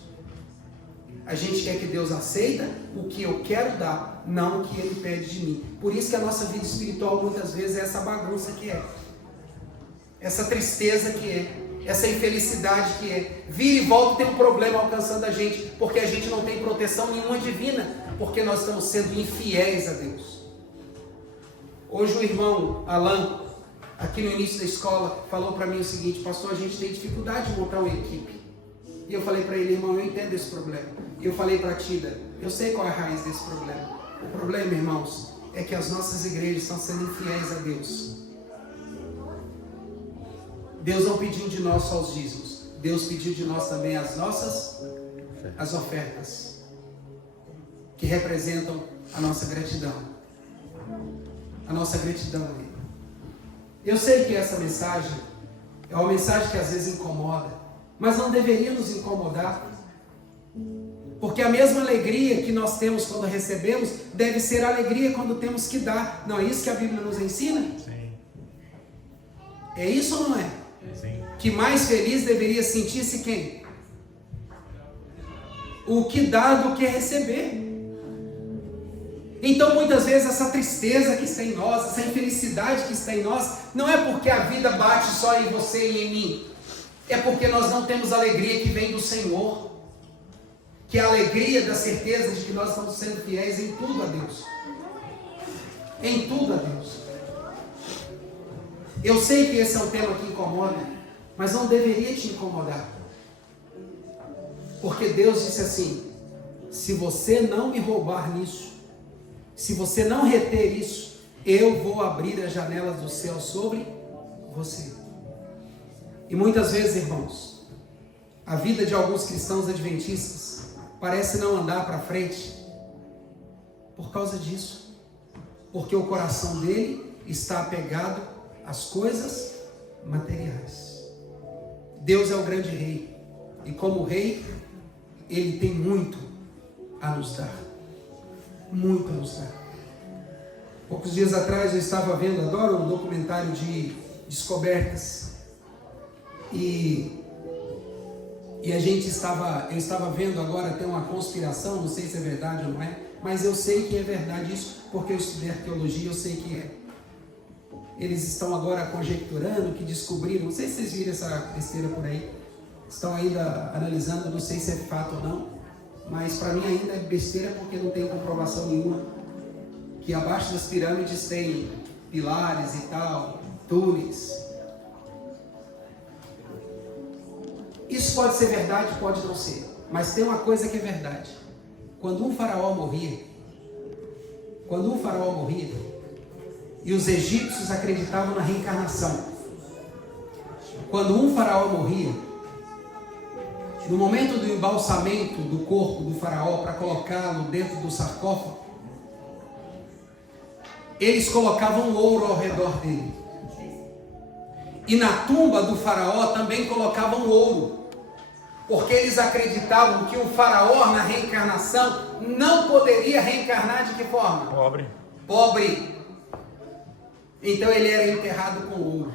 A gente quer que Deus aceita o que eu quero dar, não o que Ele pede de mim. Por isso que a nossa vida espiritual muitas vezes é essa bagunça que é. Essa tristeza que é. Essa infelicidade que é. Vira e volta tem um problema alcançando a gente, porque a gente não tem proteção nenhuma divina, porque nós estamos sendo infiéis a Deus. Hoje o irmão Alan, aqui no início da escola, falou para mim o seguinte: pastor, a gente tem dificuldade de montar uma equipe. E eu falei para ele: irmão, eu entendo esse problema. E eu falei para a Tida: eu sei qual é a raiz desse problema. O problema, irmãos, é que as nossas igrejas estão sendo infiéis a Deus. Deus não pediu de nós só os dízimos. Deus pediu de nós também as ofertas, que representam a nossa gratidão. A nossa gratidão a Ele. Eu sei que essa mensagem é uma mensagem que às vezes incomoda, mas não deveria nos incomodar, porque a mesma alegria que nós temos quando recebemos deve ser a alegria quando temos que dar. Não é isso que a Bíblia nos ensina? Sim. É isso ou não é? Sim. Que mais feliz deveria sentir-se quem? O que dá do que receber. Então muitas vezes essa tristeza que está em nós, essa infelicidade que está em nós, não é porque a vida bate só em você e em mim, é porque nós não temos a alegria que vem do Senhor, que é a alegria da certeza de que nós estamos sendo fiéis em tudo a Deus. Em tudo a Deus. Eu sei que esse é um tema que incomoda, mas não deveria te incomodar, porque Deus disse assim: se você não me roubar nisso, se você não reter isso, eu vou abrir as janelas do céu sobre você. E muitas vezes, irmãos, a vida de alguns cristãos adventistas parece não andar para frente por causa disso, porque o coração dele está apegado às coisas materiais. Deus é o grande rei, e como rei, ele tem muito a nos dar. Muito a nos dar. Poucos dias atrás eu estava vendo, adoro um documentário de descobertas, e eu estava vendo agora, tem uma conspiração, não sei se é verdade ou não é, mas eu sei que é verdade isso, porque eu estudei arqueologia, eu sei que é. Eles estão agora conjecturando que descobriram, não sei se vocês viram essa besteira por aí, estão ainda analisando, não sei se é fato ou não, mas para mim ainda é besteira porque não tem comprovação nenhuma, que abaixo das pirâmides tem pilares e tal, túneis. Isso pode ser verdade, pode não ser, mas tem uma coisa que é verdade: quando um faraó morria, e os egípcios acreditavam na reencarnação, quando um faraó morria, no momento do embalsamento do corpo do faraó para colocá-lo dentro do sarcófago, eles colocavam ouro ao redor dele, e na tumba do faraó também colocavam ouro, porque eles acreditavam que o faraó na reencarnação não poderia reencarnar de que forma? Pobre. Então ele era enterrado com ouro.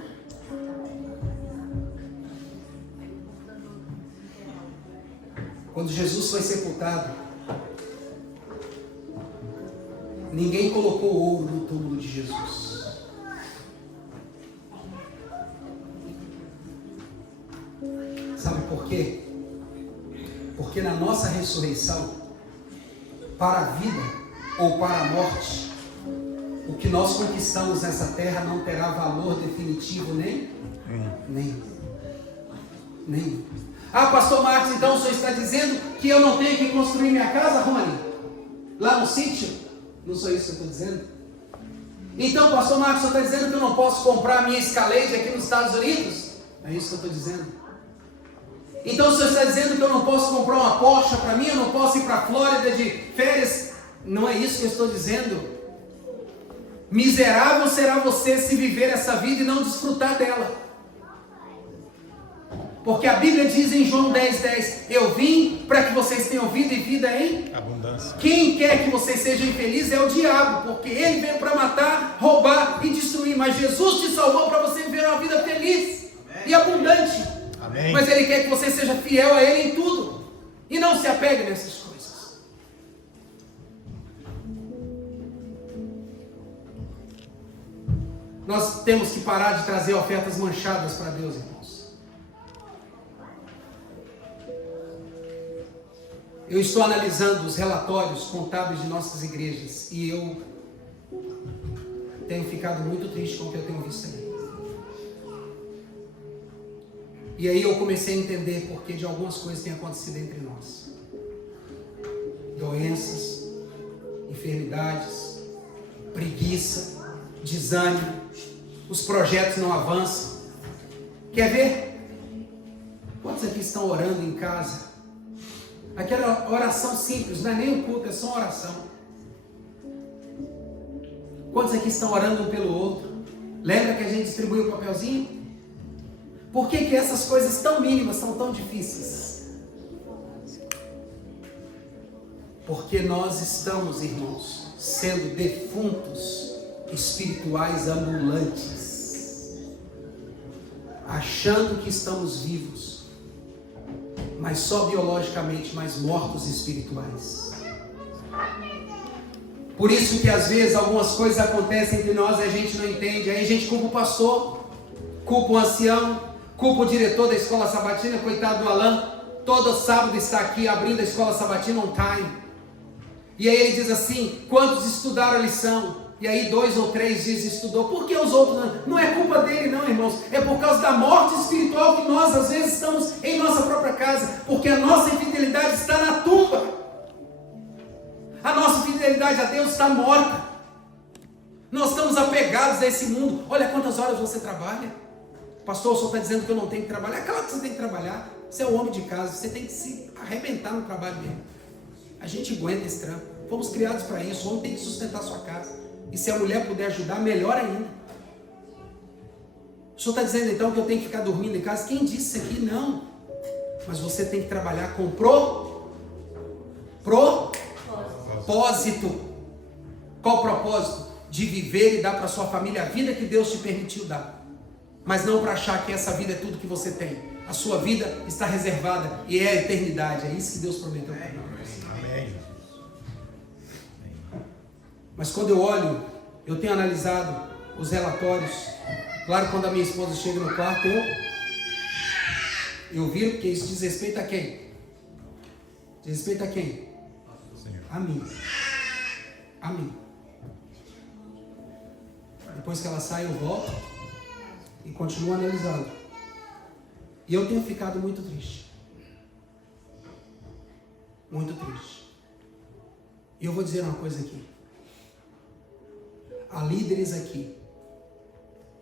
Quando Jesus foi sepultado, ninguém colocou ouro no túmulo de Jesus. Sabe por quê? Porque na nossa ressurreição, para a vida ou para a morte, o que nós conquistamos nessa terra não terá valor definitivo nem. Ah, pastor Marcos, então o senhor está dizendo que eu não tenho que construir minha casa, Rony? Lá no sítio? Não sou isso que eu estou dizendo. Então, pastor Marcos, o senhor está dizendo que eu não posso comprar a minha Escalade aqui nos Estados Unidos? É isso que eu estou dizendo. Então o senhor está dizendo que eu não posso comprar uma Porsche para mim, eu não posso ir para a Flórida de férias? Não é isso que eu estou dizendo. Miserável será você se viver essa vida e não desfrutar dela. Porque a Bíblia diz em João 10:10, eu vim para que vocês tenham vida e vida em abundância. Quem quer que vocês sejam infelizes é o diabo, porque ele veio para matar, roubar e destruir. Mas Jesus te salvou para você viver uma vida feliz e abundante. Amém. Mas ele quer que você seja fiel a ele em tudo e não se apegue nessas coisas. Nós temos que parar de trazer ofertas manchadas para Deus, irmãos. Eu estou analisando os relatórios contábeis de nossas igrejas e eu tenho ficado muito triste com o que eu tenho visto aí. E aí eu comecei a entender porque de algumas coisas têm acontecido entre nós. Doenças, enfermidades, preguiça, desânimo, os projetos não avançam. Quer ver? Quantos aqui estão orando em casa? Aquela oração simples, não é nem um culto, é só uma oração. Quantos aqui estão orando um pelo outro? Lembra que a gente distribuiu o papelzinho? Por que essas coisas tão mínimas são tão difíceis? Porque nós estamos, irmãos, sendo defuntos espirituais ambulantes, achando que estamos vivos, mas só biologicamente, mas mortos espirituais. Por isso que às vezes algumas coisas acontecem entre nós e a gente não entende. Aí a gente culpa o pastor, culpa o ancião, culpa o diretor da escola sabatina, coitado do Alan, todo sábado está aqui abrindo a escola sabatina on time. E aí ele diz assim: quantos estudaram a lição? E aí 2 ou 3 dias estudou. Por que os outros não? Não é culpa dele não, irmãos. É por causa da morte espiritual que nós às vezes estamos em nossa própria casa. Porque a nossa infidelidade está na tumba. A nossa fidelidade a Deus está morta. Nós estamos apegados a esse mundo. Olha quantas horas você trabalha. Pastor, o senhor está dizendo que eu não tenho que trabalhar. É claro que você tem que trabalhar. Você é um homem de casa. Você tem que se arrebentar no trabalho mesmo. A gente aguenta esse trampo. Fomos criados para isso. O homem tem que sustentar a sua casa. E se a mulher puder ajudar, melhor ainda. O senhor está dizendo então que eu tenho que ficar dormindo em casa? Quem disse isso aqui? Não. Mas você tem que trabalhar com propósito. Qual o propósito? De viver e dar para sua família a vida que Deus te permitiu dar. Mas não para achar que essa vida é tudo que você tem. A sua vida está reservada e é a eternidade. É isso que Deus prometeu para nós. Amém. Mas quando eu olho, eu tenho analisado os relatórios. Claro, quando a minha esposa chega no quarto, eu viro, porque isso diz respeito a quem? Diz respeito a quem? A mim. A mim. Depois que ela sai, eu volto e continuo analisando. E eu tenho ficado muito triste. Muito triste. E eu vou dizer uma coisa aqui. Há líderes aqui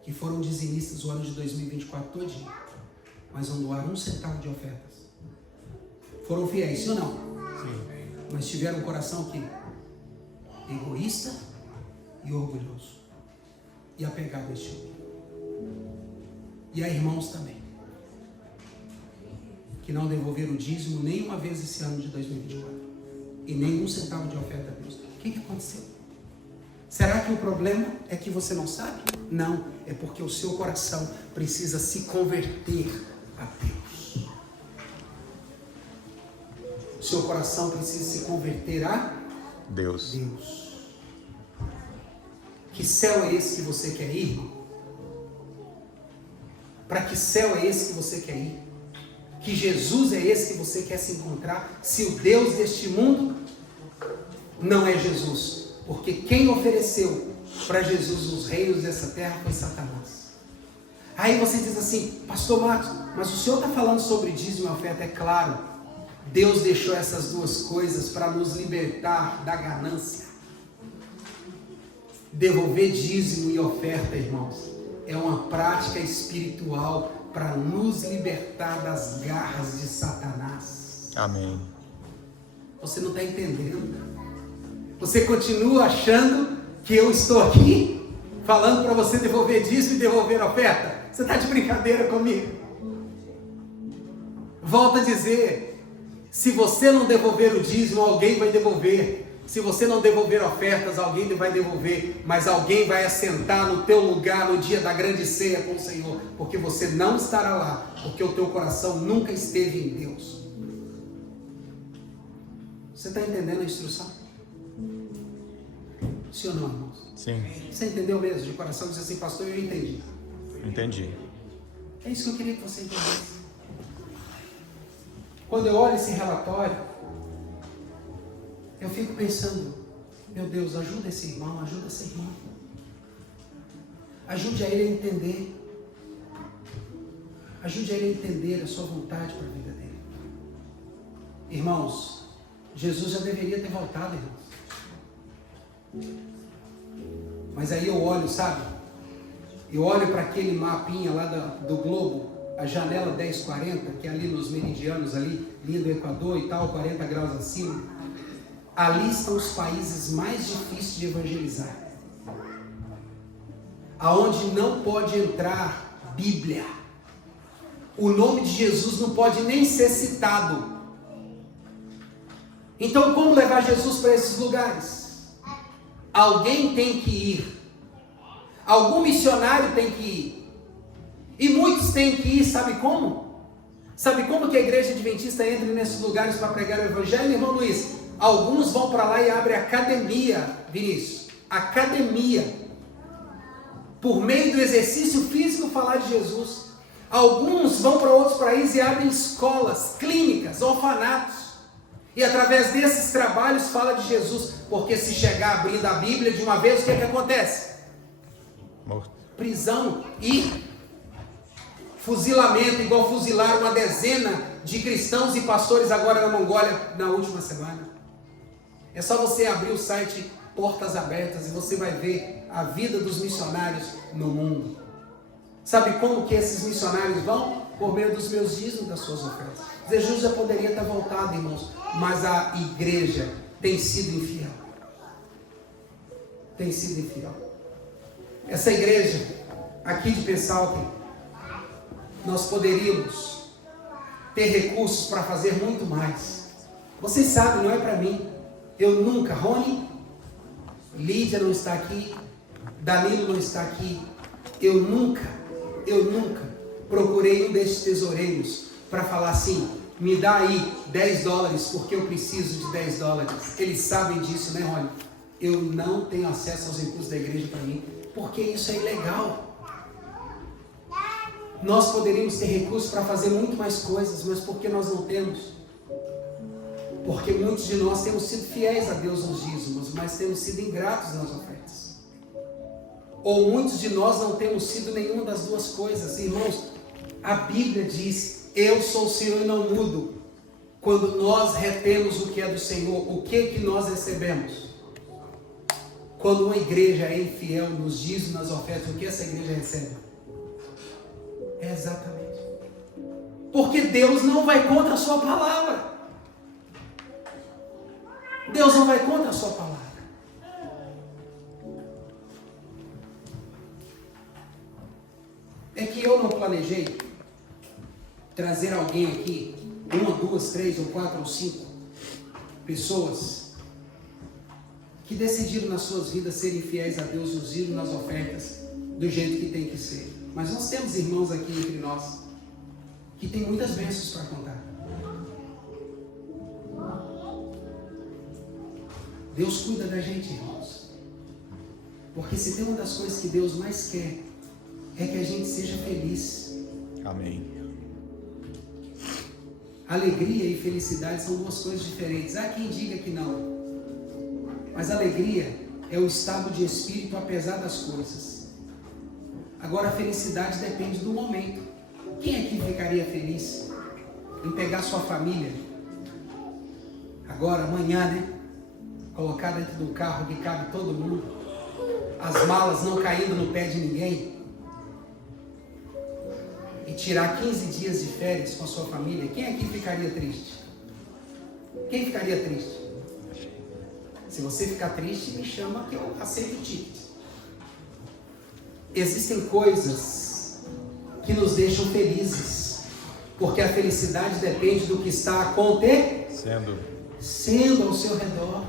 que foram dizimistas o ano de 2024 todinho, mas não doaram 1 centavo de ofertas. Foram fiéis, sim ou não? Sim. Mas tiveram um coração que egoísta e orgulhoso e apegado a este mundo. E há irmãos também que não devolveram o dízimo nenhuma vez esse ano de 2024 e nem 1 centavo de oferta a Deus. O que aconteceu? Será que o problema é que você não sabe? Não, é porque o seu coração precisa se converter a Deus. O seu coração precisa se converter a Deus. Que céu é esse que você quer ir, irmão? Para que céu é esse que você quer ir? Que Jesus é esse que você quer se encontrar? Se o Deus deste mundo não é Jesus. Porque quem ofereceu para Jesus os reinos dessa terra foi Satanás. Aí você diz assim: pastor Marcos, mas o senhor está falando sobre dízimo e oferta? É claro, Deus deixou essas duas coisas para nos libertar da ganância. Devolver dízimo e oferta, irmãos, é uma prática espiritual para nos libertar das garras de Satanás. Amém. Você não está entendendo. Você continua achando que eu estou aqui falando para você devolver dízimo e devolver oferta? Você está de brincadeira comigo? Volto a dizer, se você não devolver o dízimo, alguém vai devolver. Se você não devolver ofertas, alguém vai devolver. Mas alguém vai assentar no teu lugar no dia da grande ceia com o Senhor. Porque você não estará lá. Porque o teu coração nunca esteve em Deus. Você está entendendo a instrução? Sim ou não, irmãos? Sim, Você entendeu mesmo de coração? Diz assim, pastor, eu entendi. entendi. É isso que eu queria que você entendesse. Quando eu olho esse relatório, eu fico pensando, meu Deus, ajuda esse irmão, ajuda essa irmã. Ajude a ele a entender. Ajude a ele a entender a sua vontade para a vida dele. Irmãos, Jesus já deveria ter voltado, irmãos. Mas aí eu olho, sabe? Eu olho para aquele mapinha lá do globo, a janela 1040, que é ali nos meridianos, ali, linha do Equador e tal, 40 graus acima. Ali estão os países mais difíceis de evangelizar. Aonde não pode entrar Bíblia. O nome de Jesus não pode nem ser citado. Então, como levar Jesus para esses lugares? Alguém tem que ir. Algum missionário tem que ir. E muitos têm que ir, sabe como? Sabe como que a igreja adventista entra nesses lugares para pregar o evangelho, irmão Luiz? Alguns vão para lá e abrem academia, Vinícius. Academia. Por meio do exercício físico falar de Jesus. Alguns vão para outros países e abrem escolas, clínicas, orfanatos. E através desses trabalhos fala de Jesus. Porque se chegar abrindo a Bíblia de uma vez, o que é que acontece? Morto. Prisão e fuzilamento, igual fuzilaram uma dezena de cristãos e pastores agora na Mongólia na última semana. É só você abrir o site Portas Abertas e você vai ver a vida dos missionários no mundo. Sabe como que esses missionários vão? Por meio dos meus dízimos, das suas ofertas. Jesus já poderia ter voltado, irmãos, mas a igreja tem sido infiel. Tem sido infiel. Essa igreja aqui de Pensalten, nós poderíamos ter recursos para fazer muito mais. Vocês sabem, não é para mim. Eu nunca, Rony, Lídia não está aqui, Danilo não está aqui. Eu nunca procurei um desses tesoureiros para falar assim, me dá aí $10 porque eu preciso de $10. Eles sabem disso, né, Rony? Eu não tenho acesso aos recursos da igreja para mim, porque isso é ilegal. Nós poderíamos ter recursos para fazer muito mais coisas, mas por que nós não temos? Porque muitos de nós temos sido fiéis a Deus nos dízimos, mas temos sido ingratos nas ofertas. Ou muitos de nós não temos sido nenhuma das duas coisas. Irmãos, a Bíblia diz, eu sou o Senhor e não mudo. Quando nós retemos o que é do Senhor, o que nós recebemos? Quando uma igreja é infiel nos dízimos, nas ofertas, o que essa igreja recebe? É exatamente. Porque Deus não vai contra a sua palavra. Deus não vai contra a sua palavra. É que eu não planejei trazer alguém aqui, 1, 2, 3, ou 4, ou 5 pessoas que decidiram nas suas vidas serem fiéis a Deus, nos dízimos, nas ofertas, do jeito que tem que ser. Mas nós temos irmãos aqui entre nós que tem muitas bênçãos para contar. Deus cuida da gente, irmãos. Porque se tem uma das coisas que Deus mais quer, é que a gente seja feliz. Amém. Alegria e felicidade são duas coisas diferentes. Há quem diga que não. Mas alegria é o estado de espírito apesar das coisas. Agora a felicidade depende do momento. Quem aqui ficaria feliz em pegar sua família agora, amanhã, né? Colocar dentro do carro que cabe todo mundo, as malas não caindo no pé de ninguém, e tirar 15 dias de férias com a sua família? Quem aqui ficaria triste? Quem ficaria triste? Se você ficar triste, me chama que eu aceito o ticket. Existem coisas que nos deixam felizes, porque a felicidade depende do que está acontecendo ao seu redor.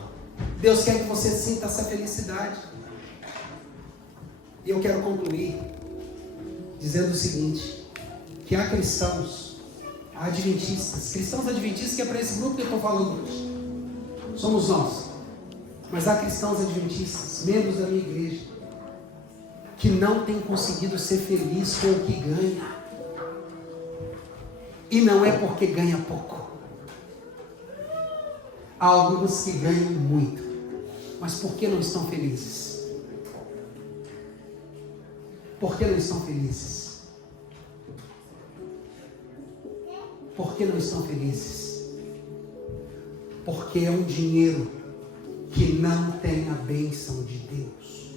Deus quer que você sinta essa felicidade. E eu quero concluir dizendo o seguinte, que há cristãos adventistas que é para esse grupo que eu estou falando hoje. Somos nós. Mas há cristãos adventistas, membros da minha igreja, que não têm conseguido ser felizes com o que ganha. E não é porque ganha pouco. Há alguns que ganham muito, mas por que não estão felizes? Por que não estão felizes? Por que não estão felizes? Porque é um dinheiro que não tem a bênção de Deus.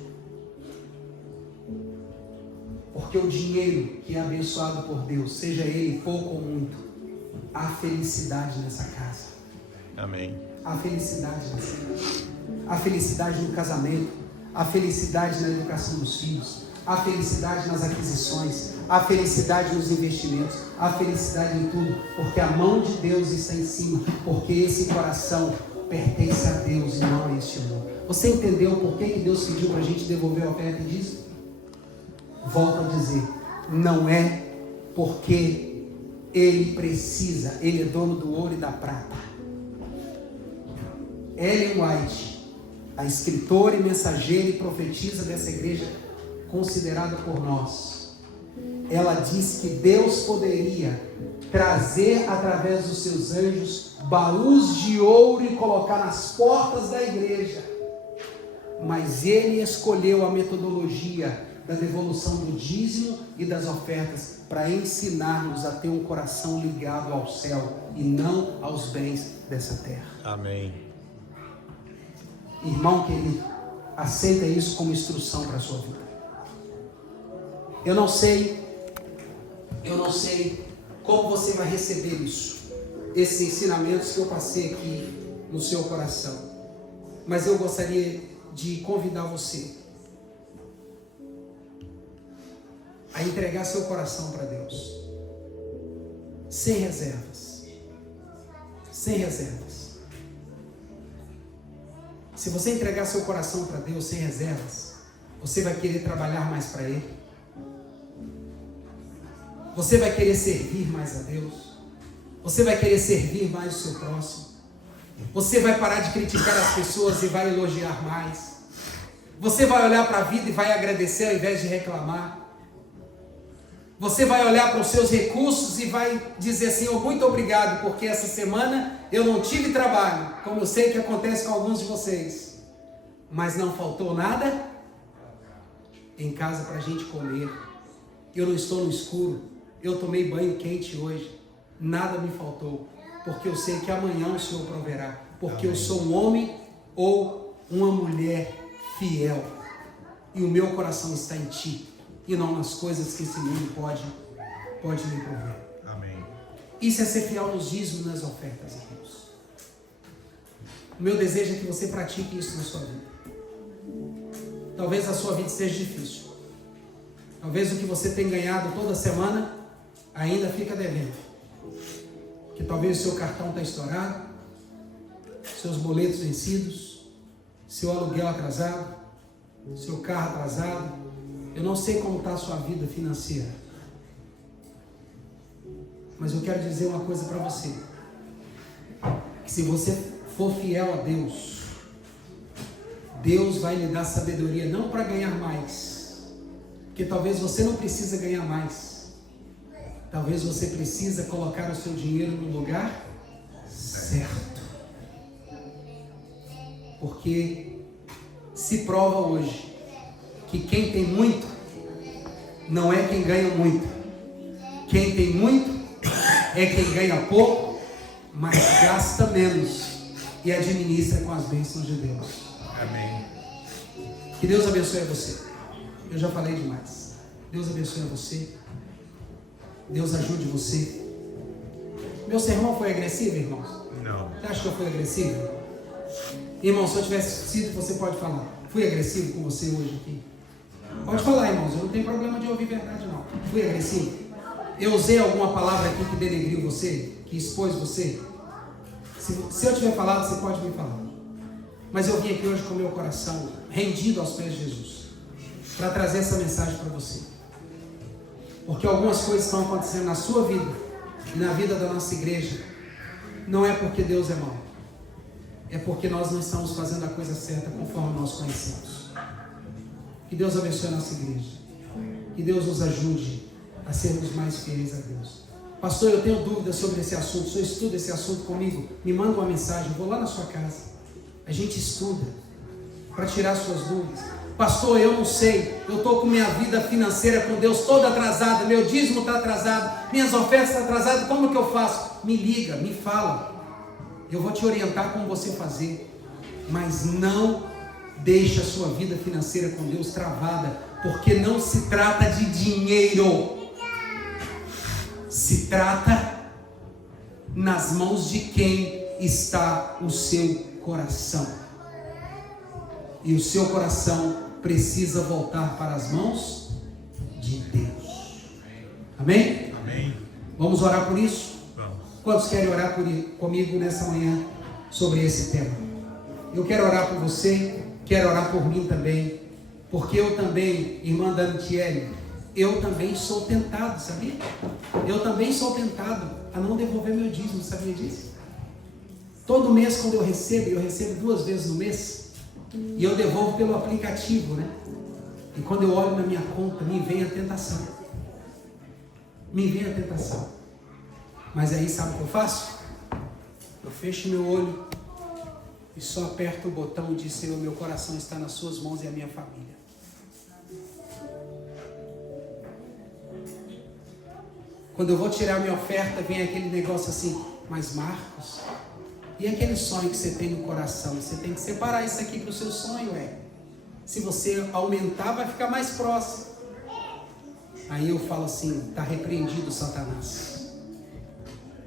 Porque o dinheiro que é abençoado por Deus, seja ele pouco ou muito, há felicidade nessa casa. Amém. Há felicidade nessa casa. Há felicidade no casamento, há felicidade na educação dos filhos, há felicidade nas aquisições, há felicidade nos investimentos, há felicidade em tudo, porque a mão de Deus está em cima, porque esse coração pertence a Deus e não a este mundo. Você entendeu por que Deus pediu para a gente devolver a oferta e dízimo? Volto a dizer, não é porque Ele precisa, Ele é dono do ouro e da prata. Ellen White, a escritora e mensageira e profetisa dessa igreja, considerada por nós, ela diz que Deus poderia trazer através dos seus anjos baús de ouro e colocar nas portas da igreja, mas Ele escolheu a metodologia da devolução do dízimo e das ofertas para ensinar-nos a ter um coração ligado ao céu e não aos bens dessa terra. Amém. Irmão querido, aceita isso como instrução para a sua vida. Eu não sei como você vai receber isso, esses ensinamentos que eu passei aqui no seu coração, mas eu gostaria de convidar você a entregar seu coração para Deus, sem reservas, sem reservas. Se você entregar seu coração para Deus sem reservas, você vai querer trabalhar mais para Ele, você vai querer servir mais a Deus, você vai querer servir mais o seu próximo, você vai parar de criticar as pessoas e vai elogiar mais, você vai olhar para a vida e vai agradecer ao invés de reclamar. Você vai olhar para os seus recursos e vai dizer assim, muito obrigado, porque essa semana eu não tive trabalho, como eu sei que acontece com alguns de vocês, mas não faltou nada em casa para a gente comer. Eu não estou no escuro, eu tomei banho quente hoje, nada me faltou, porque eu sei que amanhã o Senhor proverá, porque eu sou um homem ou uma mulher fiel, e o meu coração está em Ti, e não nas coisas que esse mundo pode me prover. Amém. Isso é ser fiel nos dízimos e nas ofertas, irmãos. O meu desejo é que você pratique isso na sua vida. Talvez a sua vida esteja difícil. Talvez o que você tem ganhado toda semana ainda fica devendo. Que talvez o seu cartão está estourado, seus boletos vencidos, seu aluguel atrasado, seu carro atrasado. Eu não sei como está a sua vida financeira, mas eu quero dizer uma coisa para você, que se você for fiel a Deus, Deus vai lhe dar sabedoria, não para ganhar mais, porque talvez você não precisa ganhar mais, talvez você precisa colocar o seu dinheiro no lugar certo, porque se prova hoje que quem tem muito não é quem ganha muito. Quem tem muito é quem ganha pouco, mas gasta menos e administra com as bênçãos de Deus. Amém. Que Deus abençoe você. Eu já falei demais. Deus abençoe você. Deus ajude você. Meu sermão foi agressivo, irmãos? Não. Você acha que eu fui agressivo? Irmão, se eu tivesse sido, você pode falar. Fui agressivo com você hoje aqui? Pode falar, irmãos, eu não tenho problema de ouvir verdade, não. Fui agressivo? Eu usei alguma palavra aqui que denegriu você? Que expôs você? Se eu tiver falado, você pode me falar. Mas eu vim aqui hoje com o meu coração rendido aos pés de Jesus, para trazer essa mensagem para você. Porque algumas coisas estão acontecendo na sua vida e na vida da nossa igreja. Não é porque Deus é mau. é porque nós não estamos fazendo a coisa certa conforme nós conhecemos. Que Deus abençoe a nossa igreja. Que Deus nos ajude a sermos mais fiéis a Deus. Pastor, eu tenho dúvidas sobre esse assunto. O senhor estuda esse assunto comigo? Me manda uma mensagem, eu vou lá na sua casa. A gente estuda para tirar suas dúvidas. Pastor, eu não sei, eu estou com minha vida financeira com Deus toda atrasada, meu dízimo está atrasado, minhas ofertas estão atrasadas, como que eu faço? Me liga, me fala. Eu vou te orientar como você fazer. Mas não deixe a sua vida financeira com Deus travada, porque não se trata de dinheiro. Se trata nas mãos de quem está o seu coração. E o seu coração precisa voltar para as mãos de Deus. Amém? Amém. Vamos orar por isso? Vamos. Quantos querem orar comigo nessa manhã sobre esse tema? Eu quero orar por você, quero orar por mim também, porque eu também, irmã Dantiele, eu também sou tentado, sabia? Eu também sou tentado a não devolver meu dízimo, sabia disso? Todo mês quando eu recebo 2 vezes no mês, e eu devolvo pelo aplicativo, né? E quando eu olho na minha conta, me vem a tentação. Mas aí sabe o que eu faço? Eu fecho meu olho e só aperto o botão e digo: Senhor, meu coração está nas suas mãos e a minha família. Quando eu vou tirar minha oferta, vem aquele negócio assim: mas Marcos, e aquele sonho que você tem no coração? Você tem que separar isso aqui para o seu sonho, Se você aumentar, vai ficar mais próximo. Aí eu falo assim: está repreendido, Satanás.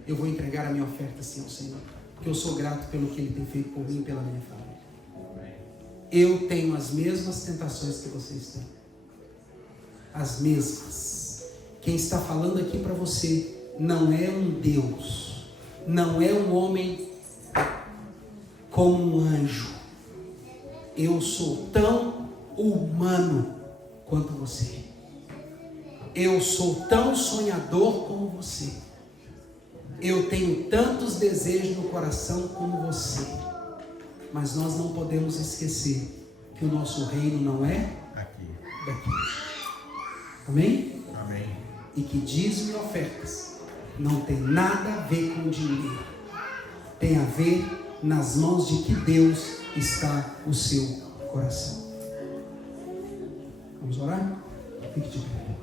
Eu vou entregar a minha oferta assim ao Senhor, porque eu sou grato pelo que Ele tem feito por mim e pela minha família. Eu tenho as mesmas tentações que vocês têm. As mesmas. Quem está falando aqui para você não é um Deus, não é um homem como um anjo. Eu sou tão humano quanto você. Eu sou tão sonhador como você. Eu tenho tantos desejos no coração como você. Mas nós não podemos esquecer que o nosso reino não é Aqui. daqui. Amém? Amém. E que dízimo e ofertas não tem nada a ver com dinheiro. Tem a ver nas mãos de que Deus está o seu coração. Vamos orar? Fique de pé.